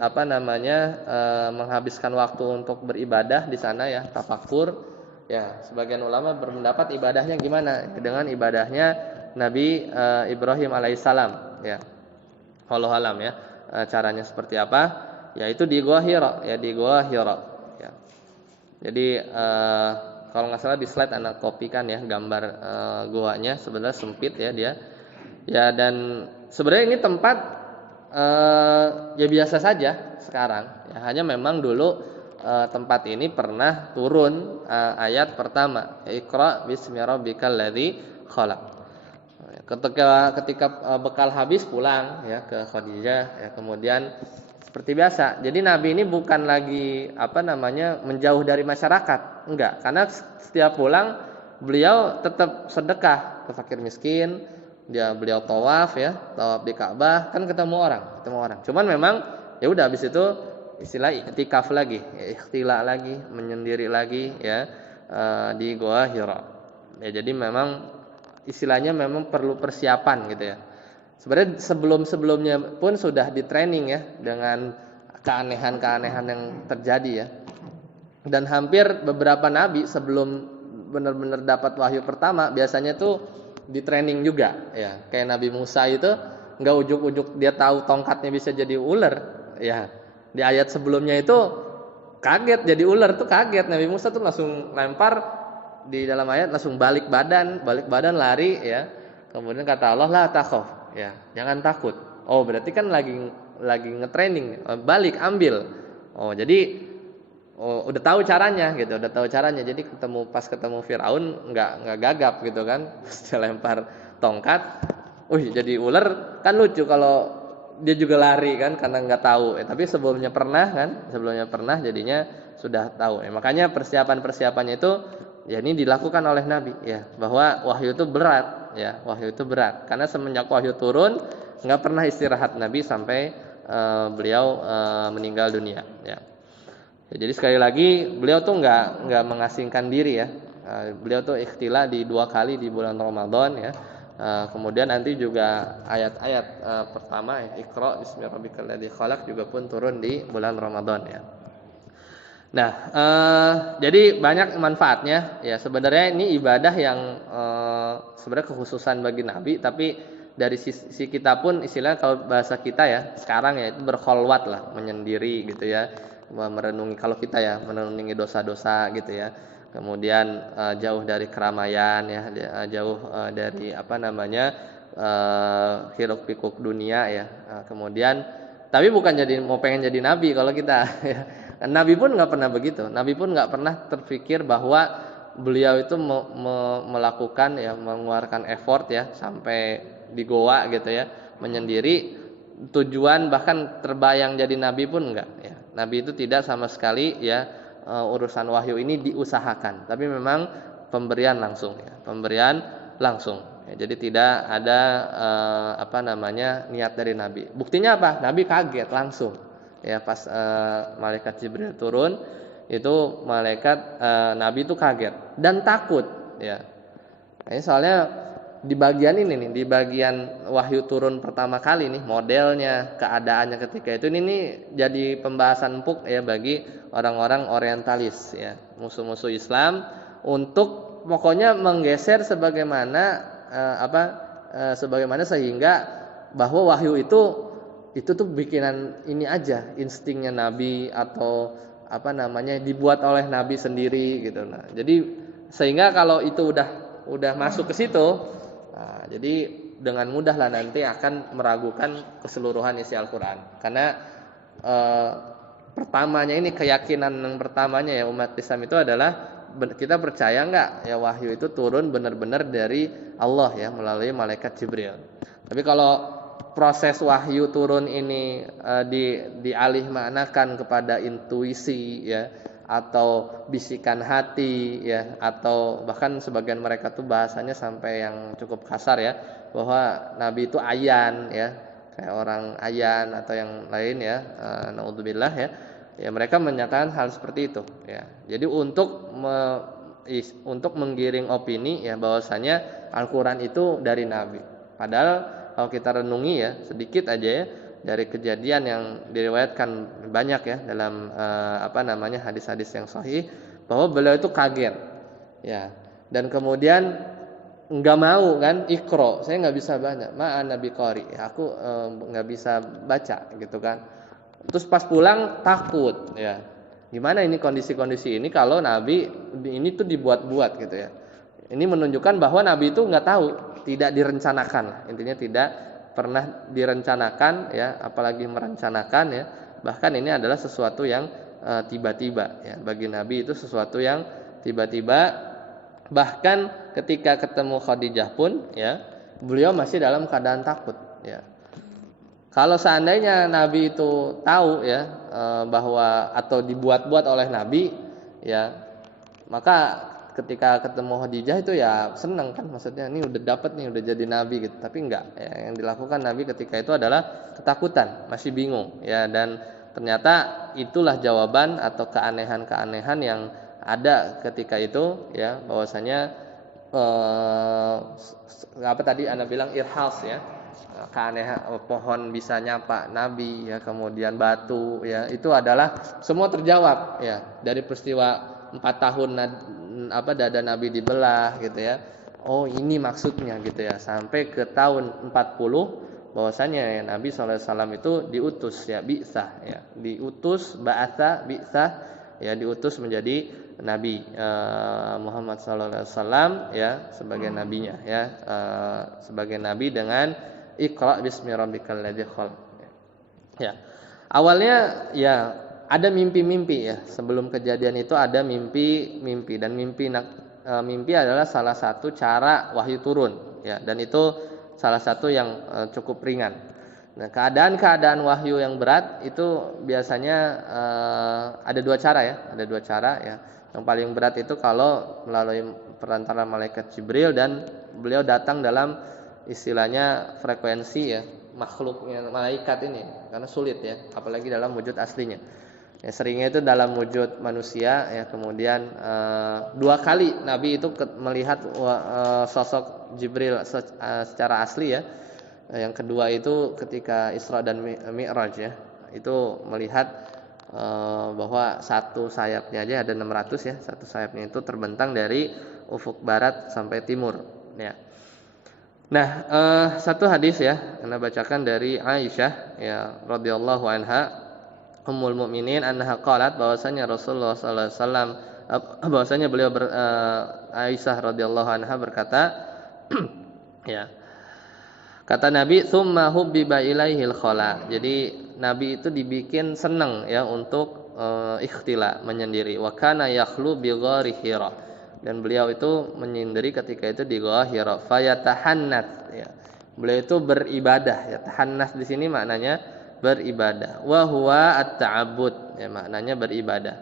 menghabiskan waktu untuk beribadah di sana ya, tafakur. Ya, sebagian ulama berpendapat ibadahnya gimana? Dengan ibadahnya Nabi Ibrahim alaihissalam ya. Wallahu alam ya, caranya seperti apa? Yaitu di Gua Hira ya, di Gua Hira ya. Jadi kalau nggak salah di slide anak kopikan ya gambar guanya, sebenarnya sempit ya dia. Ya, dan sebenarnya ini tempat ya biasa saja sekarang. Ya, hanya memang dulu tempat ini pernah turun ayat pertama, Iqra bismi rabbikal ladzi khalaq. Ketika bekal habis pulang ya ke Khadijah ya, kemudian seperti biasa. Jadi Nabi ini bukan lagi menjauh dari masyarakat, enggak. Karena setiap pulang beliau tetap sedekah ke fakir miskin. Beliau tawaf di Ka'bah, kan ketemu orang. Cuman memang ya udah habis itu istilah iktikaf lagi, ikhtila lagi, menyendiri lagi ya di Gua Hira. Ya jadi memang istilahnya memang perlu persiapan gitu ya. Sebenarnya sebelum-sebelumnya pun sudah di training ya dengan keanehan-keanehan yang terjadi ya. Dan hampir beberapa nabi sebelum benar-benar dapat wahyu pertama biasanya tuh di training juga ya. Kayak Nabi Musa itu enggak ujuk-ujuk dia tahu tongkatnya bisa jadi ular ya. Di ayat sebelumnya itu kaget jadi ular tuh kaget. Nabi Musa tuh langsung lempar, di dalam ayat langsung balik badan lari ya. Kemudian kata Allah la takhaf ya, jangan takut. Oh, berarti kan lagi ngetraining, balik ambil. Oh, jadi udah tahu caranya gitu, Jadi pas ketemu Firaun enggak gagap gitu kan. Dia lempar tongkat, jadi ular kan lucu kalau dia juga lari kan karena enggak tahu. Tapi sebelumnya pernah jadinya sudah tahu. Makanya persiapannya itu ya ini dilakukan oleh Nabi ya, bahwa wahyu itu berat ya, karena semenjak wahyu turun nggak pernah istirahat Nabi sampai beliau meninggal dunia ya. Jadi sekali lagi beliau tuh nggak mengasingkan diri ya, beliau tuh ikhtila di 2 kali di bulan Ramadan ya. Kemudian nanti juga ayat-ayat pertama ya, Iqra bismi rabbikal ladzi khalaq juga pun turun di bulan Ramadan ya. Nah, jadi banyak manfaatnya ya. Sebenarnya ini ibadah yang sebenarnya kekhususan bagi Nabi, tapi dari sisi kita pun istilahnya kalau bahasa kita ya sekarang ya itu berkholwat lah, menyendiri gitu ya, merenungi kalau kita ya merenungi dosa-dosa gitu ya. Kemudian jauh dari keramaian ya, jauh dari hiruk pikuk dunia ya. Kemudian tapi bukan pengen jadi nabi kalau kita ya. Nabi pun nggak pernah begitu. Nabi pun nggak pernah terpikir bahwa beliau itu melakukan ya, mengeluarkan effort ya sampai di goa gitu ya, menyendiri. Tujuan bahkan terbayang jadi nabi pun enggak ya. Nabi itu tidak sama sekali ya urusan wahyu ini diusahakan, tapi memang pemberian langsung ya, Ya, jadi tidak ada niat dari Nabi. Buktinya apa? Nabi kaget langsung. Ya pas malaikat Jibril turun itu Nabi itu kaget dan takut ya. Ini soalnya di bagian ini nih, di bagian wahyu turun pertama kali nih, modelnya, keadaannya ketika itu ini jadi pembahasan empuk ya bagi orang-orang orientalis ya, musuh-musuh Islam untuk pokoknya menggeser sebagaimana sehingga bahwa wahyu itu tuh bikinan ini aja, instingnya Nabi atau dibuat oleh Nabi sendiri gitu. Nah, jadi sehingga kalau itu udah masuk ke situ, nah, jadi dengan mudah lah nanti akan meragukan keseluruhan isi Al-Qur'an. Karena pertamanya ini keyakinan yang pertamanya ya umat Islam itu adalah kita percaya enggak ya wahyu itu turun benar-benar dari Allah ya melalui malaikat Jibril. Tapi kalau proses wahyu turun ini dialih maknakan kepada intuisi ya, atau bisikan hati ya, atau bahkan sebagian mereka tuh bahasanya sampai yang cukup kasar ya, bahwa Nabi itu ayan ya, kayak orang ayan atau yang lain ya, naudzubillah ya. Ya mereka menyatakan hal seperti itu ya. Jadi untuk menggiring opini ya bahwasanya Al-Qur'an itu dari Nabi. Padahal kalau kita renungi ya sedikit aja ya dari kejadian yang diriwayatkan banyak ya dalam hadis-hadis yang sahih, bahwa beliau itu kaget ya, dan kemudian enggak mau kan, Iqra, saya enggak bisa baca, ma'an nabi qari, aku enggak bisa baca gitu kan. Terus pas pulang takut ya, gimana ini kondisi-kondisi ini kalau Nabi ini tuh dibuat-buat gitu ya. Ini menunjukkan bahwa Nabi itu enggak tahu, tidak direncanakan. Intinya tidak pernah direncanakan ya, apalagi merencanakan ya. Bahkan ini adalah sesuatu yang tiba-tiba ya. Bagi Nabi itu sesuatu yang tiba-tiba. Bahkan ketika ketemu Khadijah pun ya, beliau masih dalam keadaan takut ya. Kalau seandainya Nabi itu tahu ya bahwa atau dibuat-buat oleh Nabi ya, maka ketika ketemu Khadijah itu ya senang kan, maksudnya ini udah dapat nih, udah jadi Nabi gitu. Tapi enggak ya, yang dilakukan Nabi ketika itu adalah ketakutan, masih bingung ya, dan ternyata itulah jawaban atau keanehan-keanehan yang ada ketika itu ya, bahwasanya apa tadi Anda bilang irhas ya, keanehan pohon bisa nyapa Nabi ya, kemudian batu ya, itu adalah semua terjawab ya dari peristiwa 4 tahun dada Nabi dibelah gitu ya. Oh ini maksudnya gitu ya, sampai ke tahun 40 bahwasanya ya, Nabi SAW itu diutus ya, bi'tsah ya, diutus ba'atsa bi'tsah ya, diutus menjadi Nabi Muhammad SAW ya, sebagai nabinya ya, sebagai nabi dengan Iqra bismi rabbikal ladzi khalaq. Ya. Awalnya ya ada mimpi-mimpi ya. Sebelum kejadian itu ada mimpi-mimpi, dan mimpi adalah salah satu cara wahyu turun ya, dan itu salah satu yang cukup ringan. Nah, keadaan-keadaan wahyu yang berat itu biasanya ada dua cara ya, ya. Yang paling berat itu kalau melalui perantara malaikat Jibril, dan beliau datang dalam istilahnya frekuensi ya, makhluknya malaikat ini, karena sulit ya, apalagi dalam wujud aslinya ya, seringnya itu dalam wujud manusia ya. Kemudian 2 kali Nabi itu melihat sosok Jibril secara asli ya. Yang kedua itu ketika Isra dan Mi'raj ya, itu melihat bahwa satu sayapnya aja ada 600 ya, satu sayapnya itu terbentang dari ufuk barat sampai timur ya. Nah, satu hadis ya, Anda bacakan dari Aisyah ya radhiyallahu anha, Ummul Mukminin, annaha qalat, bahwasanya Rasulullah sallallahu alaihi wasallam, bahwasanya beliau Aisyah radhiyallahu anha berkata ya. Kata Nabi, "Tsumma hubbiba ilaihil khala." Jadi Nabi itu dibikin senang ya untuk ikhtila, menyendiri. Wa kana yakhlu bi ghari Hira. Dan beliau itu menyendiri ketika itu di Gua Hira. Fayatahannats ya. Beliau itu beribadah ya. Tahannats di sini maknanya beribadah. Wa huwa at-ta'abbud ya, maknanya beribadah.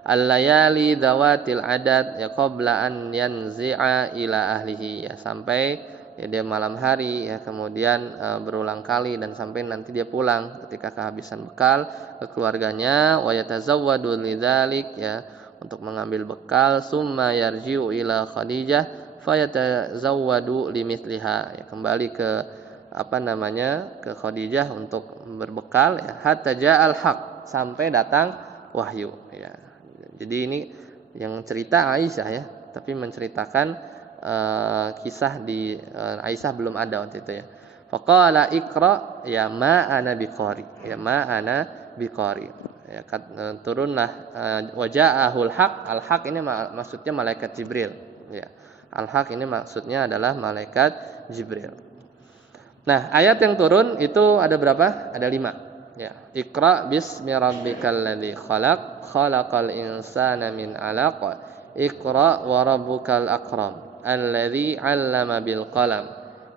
Al-layali dzawatil adad ya, qabla an yanzi'a ila ahlihi ya, sampai ya dia malam hari ya, kemudian berulang kali dan sampai nanti dia pulang ketika kehabisan bekal ke keluarganya. Wa yatazawwadu lidzalik ya, untuk mengambil bekal. Summa yarji'u ila Khadijah fayatazawwadu limithliha ya, kembali ke ke Khadijah untuk berbekal ya, hatta ja'al haq, sampai datang wahyu ya. Jadi ini yang cerita Aisyah ya, tapi menceritakan kisah di Aisyah belum ada waktu itu ya. Faqala Iqra ya ma ana biqari ya, ma ana biqari ya, turunlah waja'ahul haq. Al haq ini maksudnya malaikat Jibril ya. Al haq ini maksudnya adalah malaikat Jibril. Nah, ayat yang turun itu ada berapa? Ada 5 ya. Iqra bismi rabbikal ladzi khalaq, khalaqal insana min 'alaq, Iqra wa rabbukal akram, alladzi 'allama bil qalam,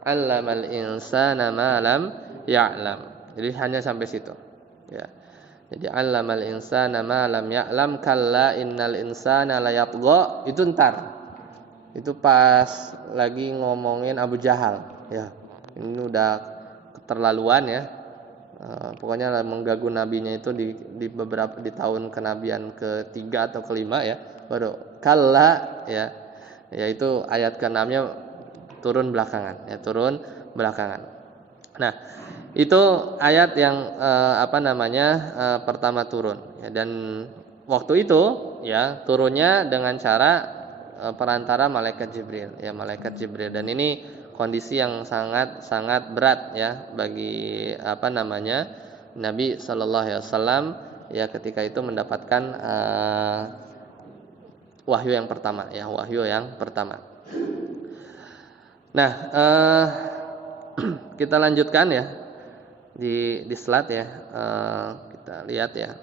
'allamal insana ma lam ya'lam. Jadi hanya sampai situ ya. Jadi 'allamal insana ma lam ya'lam, kalla innal insana layatgha, itu ntar. Itu pas lagi ngomongin Abu Jahal ya. Ini udah keterlaluan ya. Pokoknya mengganggu nabinya itu di beberapa di tahun kenabian ketiga atau kelima ya, baru kalla ya, yaitu ayat ke-6-nya turun belakangan ya, turun belakangan. Nah, itu ayat yang pertama turun ya, dan waktu itu ya turunnya dengan cara perantara malaikat Jibril ya, malaikat Jibril. Dan ini kondisi yang sangat berat ya bagi Nabi Shallallahu Alaihi Wasallam ya, ketika itu mendapatkan wahyu yang pertama ya, wahyu yang pertama. Nah, kita lanjutkan ya di slide ya. Kita lihat ya.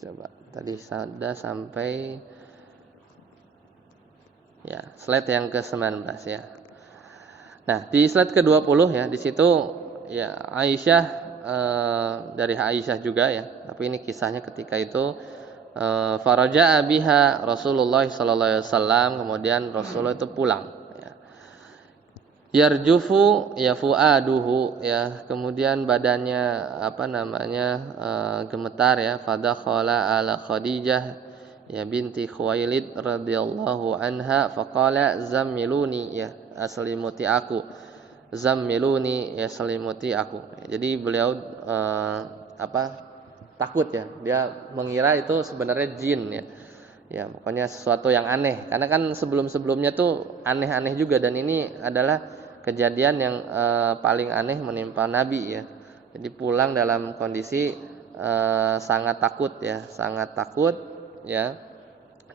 Coba tadi sudah sampai ya slide yang ke-19 ya. Nah, di slide ke-20 ya, di situ ya Aisyah dari Aisyah juga ya. Tapi ini kisahnya ketika itu faraja'a biha Rasulullah sallallahu alaihi wasallam, kemudian Rasulullah itu pulang. Yarjufu ya fuaduhu ya, kemudian badannya gemetar ya. Fadakhala ala Khadijah ya binti Khuwailid radhiyallahu anha faqala zammiluni ya, selimuti aku, zammiluni ya, selimuti aku. Jadi beliau takut ya, dia mengira itu sebenarnya jin ya. Ya, pokoknya sesuatu yang aneh. Karena kan sebelum-sebelumnya tuh aneh-aneh juga, dan ini adalah kejadian yang paling aneh menimpa Nabi ya. Jadi pulang dalam kondisi sangat takut ya, sangat takut ya.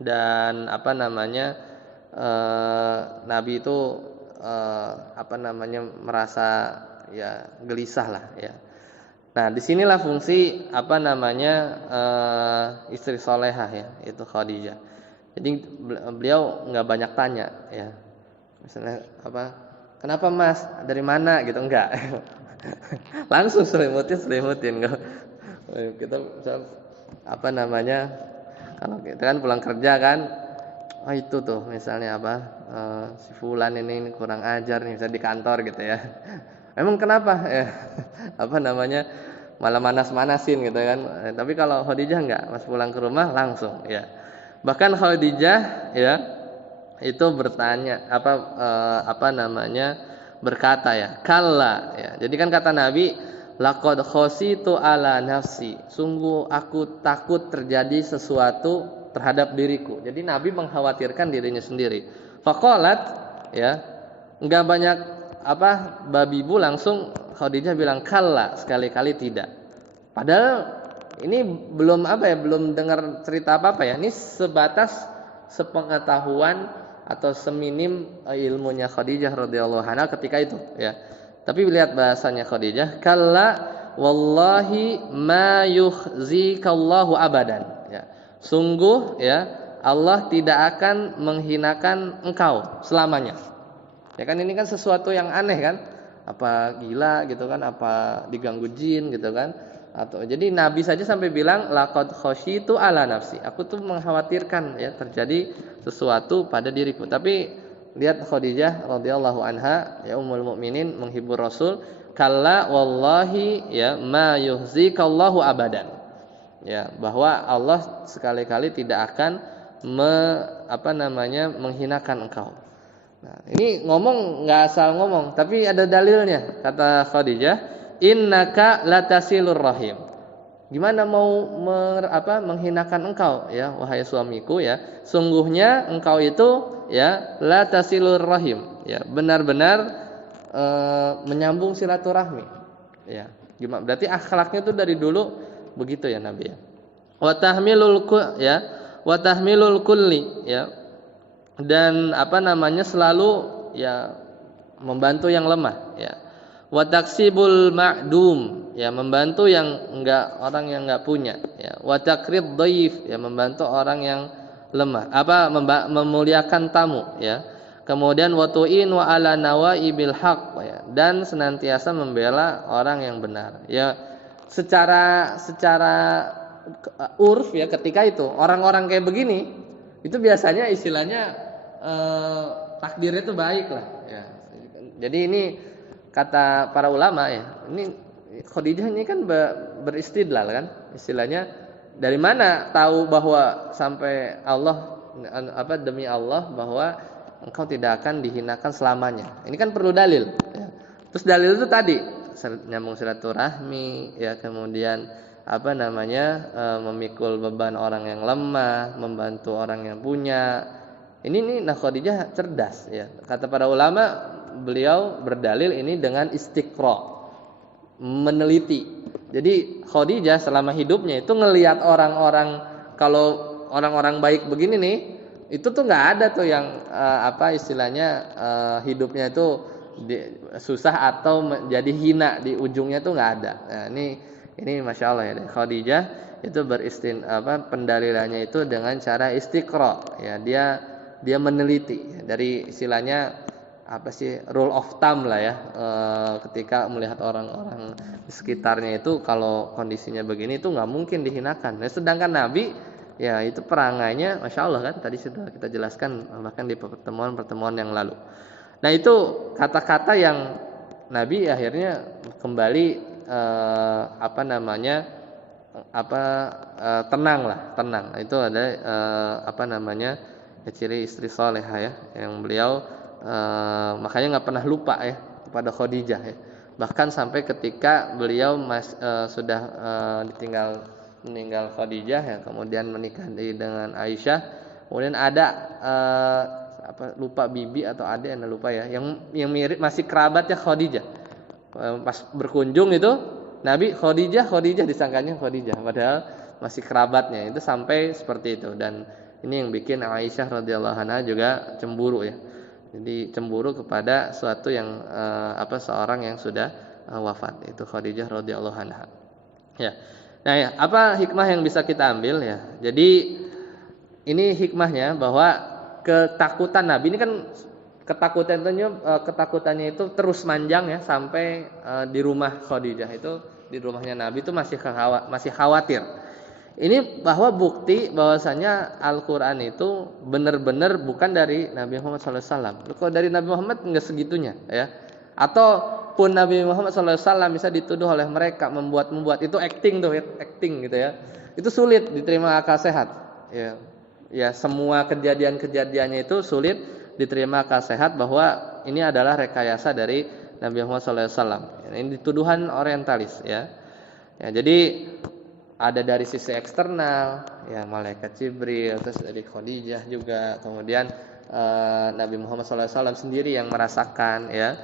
Dan Nabi itu merasa ya gelisah lah ya. Nah, disinilah fungsi istri solehah ya, itu Khadijah. Jadi beliau nggak banyak tanya ya. Misalnya kenapa mas? Dari mana gitu, enggak. Langsung selimutin. Kita kalau kita kan pulang kerja kan, itu tuh misalnya si fulan ini kurang ajar nih, misalnya di kantor gitu ya. Emang kenapa ya? Malah manas-manasin gitu kan. Tapi kalau Khadijah enggak, pas pulang ke rumah langsung ya. Bahkan Khadijah ya itu bertanya berkata ya, kalla ya. Jadi kan kata Nabi, laqad khasitu ala nafsi, sungguh aku takut terjadi sesuatu terhadap diriku. Jadi Nabi mengkhawatirkan dirinya sendiri. Faqalat ya, enggak banyak babi bu, langsung Khadijah bilang kalla, sekali-kali tidak. Padahal ini belum dengar cerita apa ya. Ini sebatas sepengetahuan atau seminim ilmunya Khadijah radhiyallahu anha ketika itu ya. Tapi lihat bahasanya Khadijah, kalla wallahi ma yukhzikallahu abadan ya. Sungguh ya, Allah tidak akan menghinakan engkau selamanya. Ya kan, ini kan sesuatu yang aneh kan? Apa gila gitu kan? Apa diganggu jin gitu kan? Atau jadi Nabi saja sampai bilang laqad khasyitu ala nafsi, aku tuh mengkhawatirkan ya terjadi sesuatu pada diriku. Tapi lihat Khadijah radhiyallahu anha ya, ummul mukminin, menghibur Rasul, kalla wallahi ya ma yuhzikallahu abadan ya, bahwa Allah sekali-kali tidak akan menghinakan engkau. Nah, ini ngomong nggak asal ngomong, tapi ada dalilnya. Kata Khadijah, innaka latasilur rahim. Gimana mau menghinakan engkau ya, wahai suamiku ya, sungguhnya engkau itu ya latasilur rahim ya, benar-benar menyambung silaturahmi ya. Gimana? Berarti akhlaknya itu dari dulu begitu ya Nabi ya. Wa tahmilul kulli ya, dan selalu ya membantu yang lemah ya. Wa taksibul ma'dum ya, membantu orang yang enggak punya ya. Wa takrid dhaif ya, membantu orang yang lemah, memuliakan tamu ya. Kemudian wa tu'in wa ala nawaibil haq ya, dan senantiasa membela orang yang benar ya. Secara urf ya, ketika itu orang-orang kayak begini itu biasanya istilahnya takdirnya itu baik lah ya. Jadi ini kata para ulama ya, ini Khadijah ini kan beristidlal kan, istilahnya dari mana tahu bahwa sampai Allah demi Allah bahwa engkau tidak akan dihinakan selamanya. Ini kan perlu dalil ya. Terus dalil itu tadi nyambung silaturahmi ya, kemudian memikul beban orang yang lemah, membantu orang yang punya. Ini Khadijah cerdas ya. Kata para ulama, beliau berdalil ini dengan istiqra, meneliti. Jadi Khadijah selama hidupnya itu ngelihat orang-orang, kalau orang-orang baik begini nih, itu tuh nggak ada tuh yang apa istilahnya hidupnya itu susah atau menjadi hina di ujungnya tuh nggak ada. Nah, ini masya Allah ya, Khadijah itu pendalilannya itu dengan cara istiqra ya, dia meneliti ya, dari istilahnya apa sih, rule of thumb lah ya, ketika melihat orang-orang di sekitarnya itu kalau kondisinya begini itu nggak mungkin dihinakan. Nah, sedangkan Nabi ya itu perangainya masya Allah kan, tadi sudah kita jelaskan bahkan di pertemuan-pertemuan yang lalu. Nah itu kata-kata yang Nabi akhirnya kembali tenang lah, tenang. Itu ada ciri istri salehah ya, yang beliau makanya nggak pernah lupa ya kepada Khadijah ya. Bahkan sampai ketika beliau sudah meninggal Khadijah ya, kemudian menikah dengan Aisyah, kemudian ada lupa bibi atau adik lupa ya, yang mirip masih kerabatnya Khadijah. Pas berkunjung itu Nabi Khadijah disangkanya Khadijah padahal masih kerabatnya, itu sampai seperti itu. Dan ini yang bikin Aisyah radhiyallahu anha juga cemburu ya. Jadi cemburu kepada suatu yang seorang yang sudah wafat, itu Khadijah radhiyallahu anha. Ya. Nah, ya, apa hikmah yang bisa kita ambil ya? Jadi ini hikmahnya bahwa ketakutan Nabi ini kan ketakutannya itu terus manjang ya, sampai di rumah Khadijah itu, di rumahnya Nabi itu masih khawatir. Ini bahwa bukti bahwasanya Al-Qur'an itu benar-benar bukan dari Nabi Muhammad SAW. Kalau dari Nabi Muhammad enggak segitunya ya. Ataupun Nabi Muhammad SAW bisa dituduh oleh mereka membuat itu acting gitu ya. Itu sulit diterima akal sehat. Ya semua kejadiannya itu sulit diterima akal sehat bahwa ini adalah rekayasa dari Nabi Muhammad SAW. Ini tuduhan orientalis ya. Jadi ada dari sisi eksternal ya, malaikat Jibril, terus dari Khadijah juga, kemudian Nabi Muhammad SAW sendiri yang merasakan ya.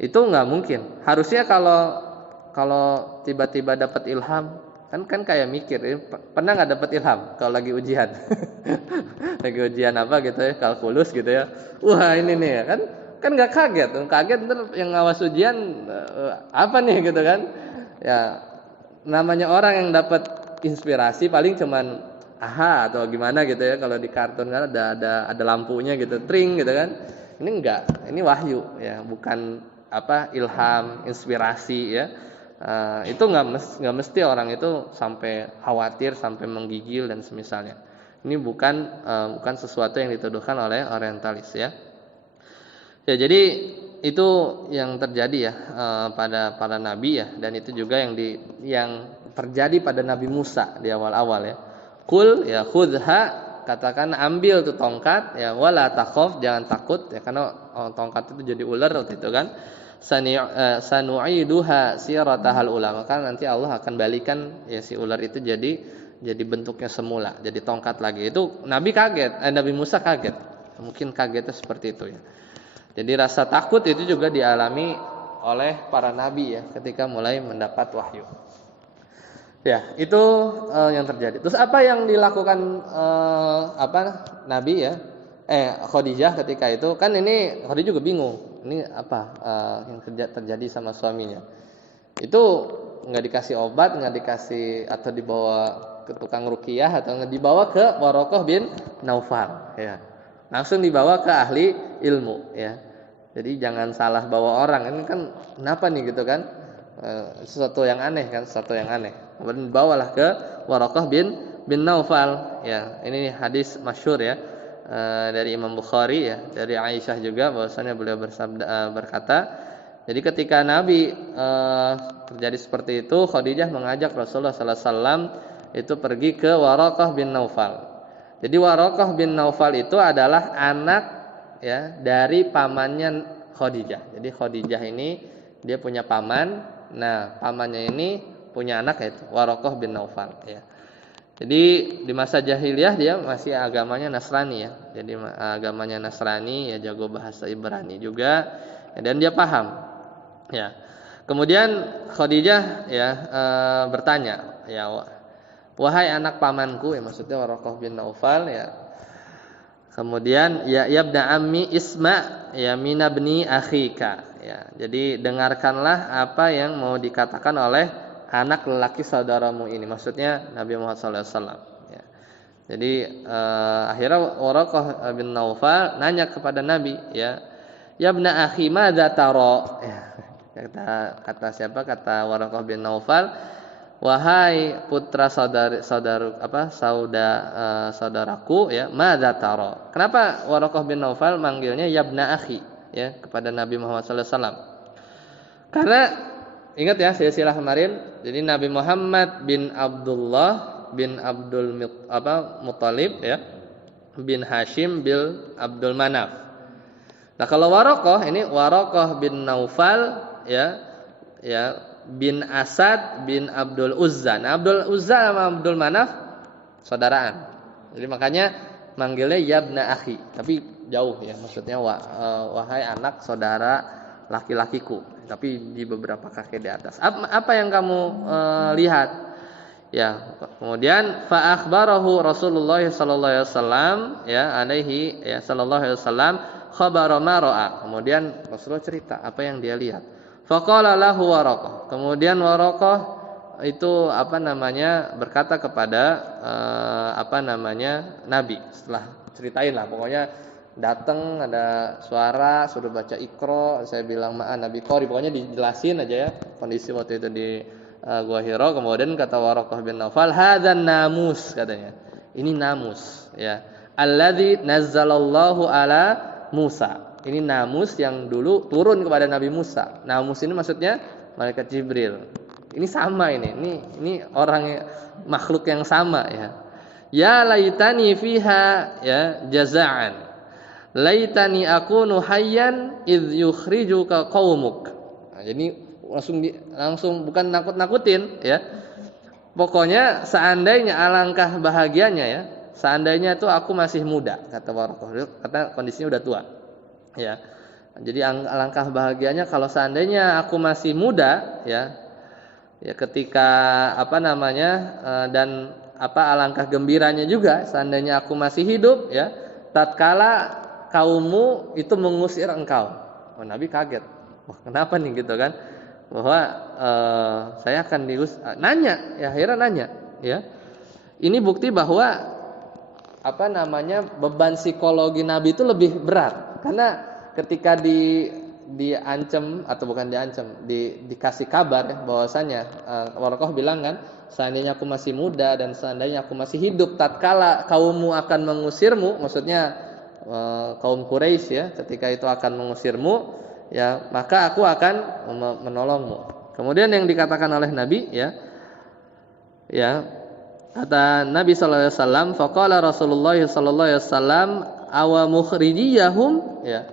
Itu nggak mungkin. Harusnya kalau tiba-tiba dapat ilham, kan kayak mikir, pernah nggak dapat ilham kalau lagi ujian? Lagi ujian apa gitu ya, kalkulus gitu ya. Wah ini nih ya kan nggak kaget ntar yang ngawas ujian apa nih gitu kan? Ya namanya orang yang dapat inspirasi paling cuman aha atau gimana gitu ya, kalau di kartun kan ada lampunya gitu, tring gitu kan. Ini enggak, ini wahyu ya, bukan ilham, inspirasi ya. Itu enggak mesti orang itu sampai khawatir, sampai menggigil dan semisalnya. Ini bukan sesuatu yang dituduhkan oleh orientalis ya. Ya jadi itu yang terjadi ya pada para nabi ya, dan itu juga yang terjadi pada Nabi Musa di awal-awal ya. Qul ya khudha, katakan ambil tuh tongkat ya, wala takhaf, jangan takut ya, karena tongkat itu jadi ular waktu itu kan. Sanu'iduha siratahal ula, maka nanti Allah akan balikan ya si ular itu jadi bentuknya semula, jadi tongkat lagi. Itu Nabi kaget, Nabi Musa kaget. Mungkin kagetnya seperti itu ya. Jadi rasa takut itu juga dialami oleh para nabi ya ketika mulai mendapat wahyu. Ya, itu yang terjadi. Terus apa yang dilakukan Nabi ya? Khadijah ketika itu, kan ini Khadijah juga bingung. Ini apa yang terjadi sama suaminya. Itu enggak dikasih obat, enggak dikasih atau dibawa ke tukang ruqyah, atau dibawa ke Waraqah bin Naufal ya. Langsung dibawa ke ahli ilmu ya. Jadi jangan salah bawa orang, ini kan kenapa nih gitu kan, sesuatu yang aneh kan, sesuatu yang aneh. Kemudian dibawalah ke Waraqah bin Naufal ya. Ini hadis masyhur ya, dari Imam Bukhari ya, dari Aisyah juga, bahwasanya beliau berkata, jadi ketika Nabi terjadi seperti itu, Khadijah mengajak Rasulullah sallallahu alaihi wasallam itu pergi ke Waraqah bin Naufal. Jadi Waraqah bin Naufal itu adalah anak ya dari pamannya Khadijah. Jadi Khadijah ini dia punya paman. Nah, pamannya ini punya anak, yaitu Waraqah bin Naufal ya. Jadi di masa jahiliyah dia masih agamanya Nasrani ya. Jadi agamanya Nasrani ya, jago bahasa Ibrani juga ya, dan dia paham. Ya. Kemudian Khadijah ya bertanya, ya wahai anak pamanku, ya maksudnya Waraqah bin Naufal ya. Kemudian ya yabna ammi isma ya mina bni akhika ya. Jadi dengarkanlah apa yang mau dikatakan oleh anak lelaki saudaramu ini. Maksudnya Nabi Muhammad SAW ya. Jadi akhirnya Waraqah bin Naufal nanya kepada Nabi ya, yabna akhi madza tara ya. Kata siapa? Kata Waraqah bin Naufal, wahai putra saudaraku ya, madza tara. Kenapa Waraqah bin Naufal manggilnya yabna akhi ya kepada Nabi Muhammad sallallahu alaihi wasallam? Karena ingat ya silsilah kemarin, jadi Nabi Muhammad bin Abdullah bin Abdul Muthalib ya, bin Hashim bin Abdul Manaf. Nah, kalau Waraqah ini Waraqah bin Naufal ya bin Asad bin Abdul Uzza. Nah, Abdul Uzza sama Abdul Manaf saudaraan. Jadi makanya manggilnya yabna akhi, tapi jauh ya, maksudnya wahai anak saudara laki-lakiku, tapi di beberapa kaki di atas. Apa yang kamu lihat? Ya, kemudian fa akhbarahu Rasulullah sallallahu alaihi wasallam sallallahu alaihi wasallam khabara ma ra'a. Kemudian Rasulullah cerita apa yang dia lihat. Faqala lahu Waraqah. Kemudian Waraqah itu berkata kepada Nabi, setelah ceritain lah, pokoknya datang ada suara suruh baca Iqra, saya bilang Nabi Qori, pokoknya dijelasin aja ya kondisi waktu itu di Gua Hira. Kemudian kata Waraqah bin Naufal, hadzan namus, katanya. Ini namus ya. Alladzi nazzalallahu ala Musa. Ini namus yang dulu turun kepada Nabi Musa. Namus ini maksudnya malaikat Jibril. Ini sama ini orang makhluk yang sama ya. Ya laitani fiha ya jazaan. Laitani akunu hayyan idz yukhrijuka qaumuk. Nah, jadi langsung bukan nakut-nakutin ya. Pokoknya seandainya alangkah bahagianya ya. Seandainya itu aku masih muda, kata Waraqah. Kata kondisinya udah tua. Ya. Jadi alangkah bahagianya kalau seandainya aku masih muda ya ketika dan alangkah gembiranya juga seandainya aku masih hidup ya, tatkala kaummu itu mengusir engkau. Oh, Nabi kaget. Wah, kenapa nih gitu kan? Bahwa saya akan nanya ya, akhirnya nanya ya. Ini bukti bahwa beban psikologi Nabi itu lebih berat. Karena ketika diancam atau bukan diancam, dikasih kabar ya, bahwasanya Waraqah bilang kan, seandainya aku masih muda dan seandainya aku masih hidup tatkala kaummu akan mengusirmu, maksudnya kaum Quraisy ya, ketika itu akan mengusirmu ya, maka aku akan menolongmu. Kemudian yang dikatakan oleh Nabi ya kata Nabi sallallahu alaihi wasallam, faqala Rasulullah sallallahu alaihi wasallam, awa mukhrijiyahum ya,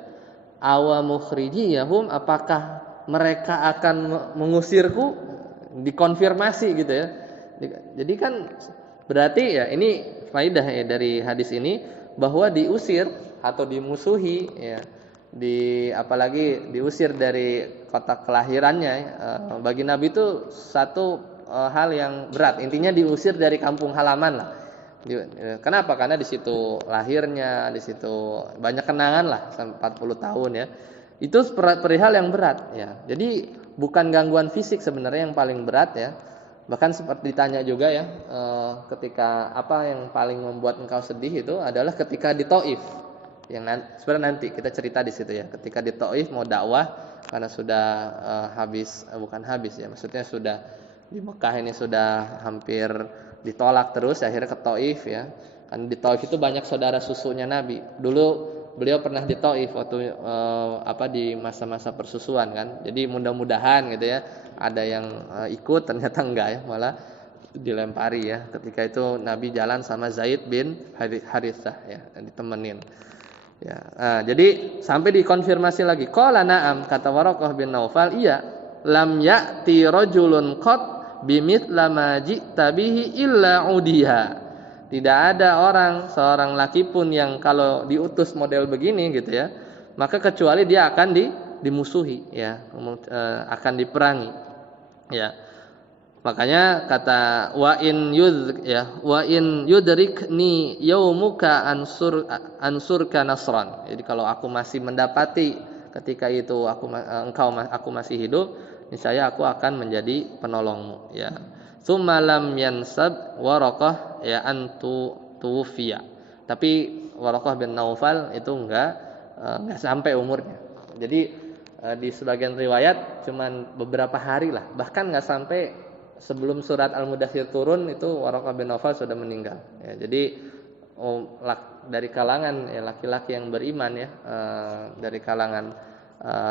awa mukhrijiyahum, apakah mereka akan mengusirku? Dikonfirmasi gitu ya. Jadi kan berarti ya, ini faedah ya dari hadis ini, bahwa diusir atau dimusuhi ya, apalagi diusir dari kota kelahirannya bagi Nabi itu satu hal yang berat. Intinya diusir dari kampung halaman lah. Kenapa? Karena di situ lahirnya, di situ banyak kenangan lah, 40 tahun ya. Itu perihal yang berat ya. Jadi bukan gangguan fisik sebenarnya yang paling berat ya. Bahkan seperti ditanya juga ya, ketika apa yang paling membuat engkau sedih itu adalah ketika di Thaif. Yang sebenarnya nanti kita cerita di situ ya. Ketika di Thaif mau dakwah karena sudah bukan habis ya. Maksudnya sudah di Mekah ini sudah hampir ditolak terus, akhirnya ke Thaif ya. Kan di Thaif itu banyak saudara susunya Nabi. Dulu beliau pernah di Thaif waktu di masa-masa persusuan kan. Jadi mudah-mudahan gitu ya, ada yang ikut, ternyata enggak ya, malah dilempari ya. Ketika itu Nabi jalan sama Zaid bin Harithah ya, ditemenin. Ya. Nah, jadi sampai dikonfirmasi lagi. Qala na'am, kata Waraqah bin Naufal, iya, lam ya'ti rajulun qat bimithla ma ji'ta bihi illa udiha. Tidak ada seorang laki pun yang kalau diutus model begini gitu ya, maka kecuali dia akan dimusuhi ya, akan diperangi ya. Makanya kata wa in yudrikni yaumuka ansurka nasran. Jadi kalau aku masih mendapati ketika itu aku masih hidup, niscaya aku akan menjadi penolongmu ya. Tsumma lam yansab Waraqah ya tuwfiya. Tapi Waraqah bin Naufal itu enggak sampai umurnya. Jadi di sebagian riwayat cuman beberapa hari lah, bahkan enggak sampai sebelum surat Al-Mudaththir turun itu Waraqah bin Naufal sudah meninggal ya. Jadi dari kalangan ya, laki-laki yang beriman ya, dari kalangan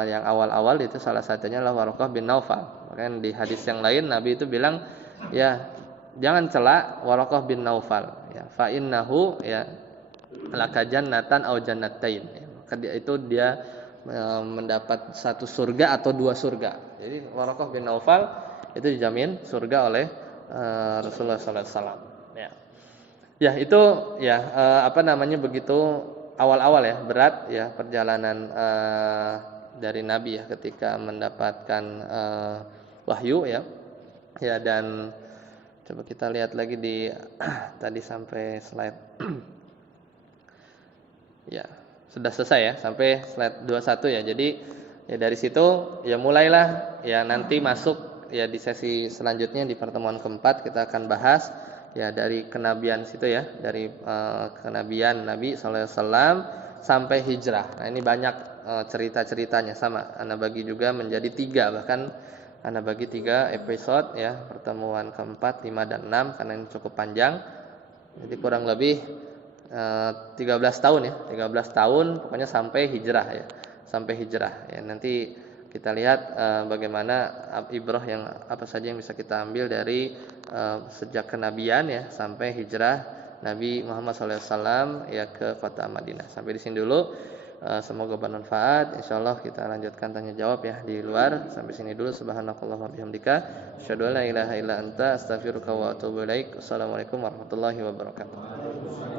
yang awal-awal itu salah satunya adalah Waraqah bin Naufal. Makanya di hadis yang lain Nabi itu bilang ya, jangan cela Waraqah bin Naufal ya, fa innahu ya laka jannatan au jannatain ya. Maka dia mendapat satu surga atau dua surga. Jadi Waraqah bin Naufal itu dijamin surga oleh Rasulullah sallallahu alaihi wasallam ya. Ya itu ya begitu awal-awal ya, berat ya perjalanan dari Nabi ya ketika mendapatkan wahyu ya. Ya, dan coba kita lihat lagi di tadi sampai slide ya, sudah selesai ya, sampai slide 21 ya. Jadi ya dari situ ya mulailah ya nanti masuk ya di sesi selanjutnya di pertemuan keempat kita akan bahas ya dari kenabian situ ya, dari kenabian Nabi sallallahu alaihi wasallam sampai hijrah. Nah, ini banyak cerita-ceritanya, sama ana bagi juga menjadi 3, bahkan ana bagi 3 episode ya, pertemuan keempat, 5 dan 6 karena ini cukup panjang. Jadi kurang lebih 13 tahun ya, 13 tahun pokoknya sampai hijrah ya. Sampai hijrah ya. Nanti kita lihat bagaimana ibrah yang apa saja yang bisa kita ambil dari sejak kenabian ya sampai hijrah Nabi Muhammad SAW ya ke kota Madinah. Sampai di sini dulu. Semoga bermanfaat. Insyaallah kita lanjutkan tanya jawab ya di luar. Sampai sini dulu. Subhanakallahumma bihamdika asyhadu an la ilaha illa anta astaghfiruka wa atubu ilaik. Assalamualaikum warahmatullahi wabarakatuh.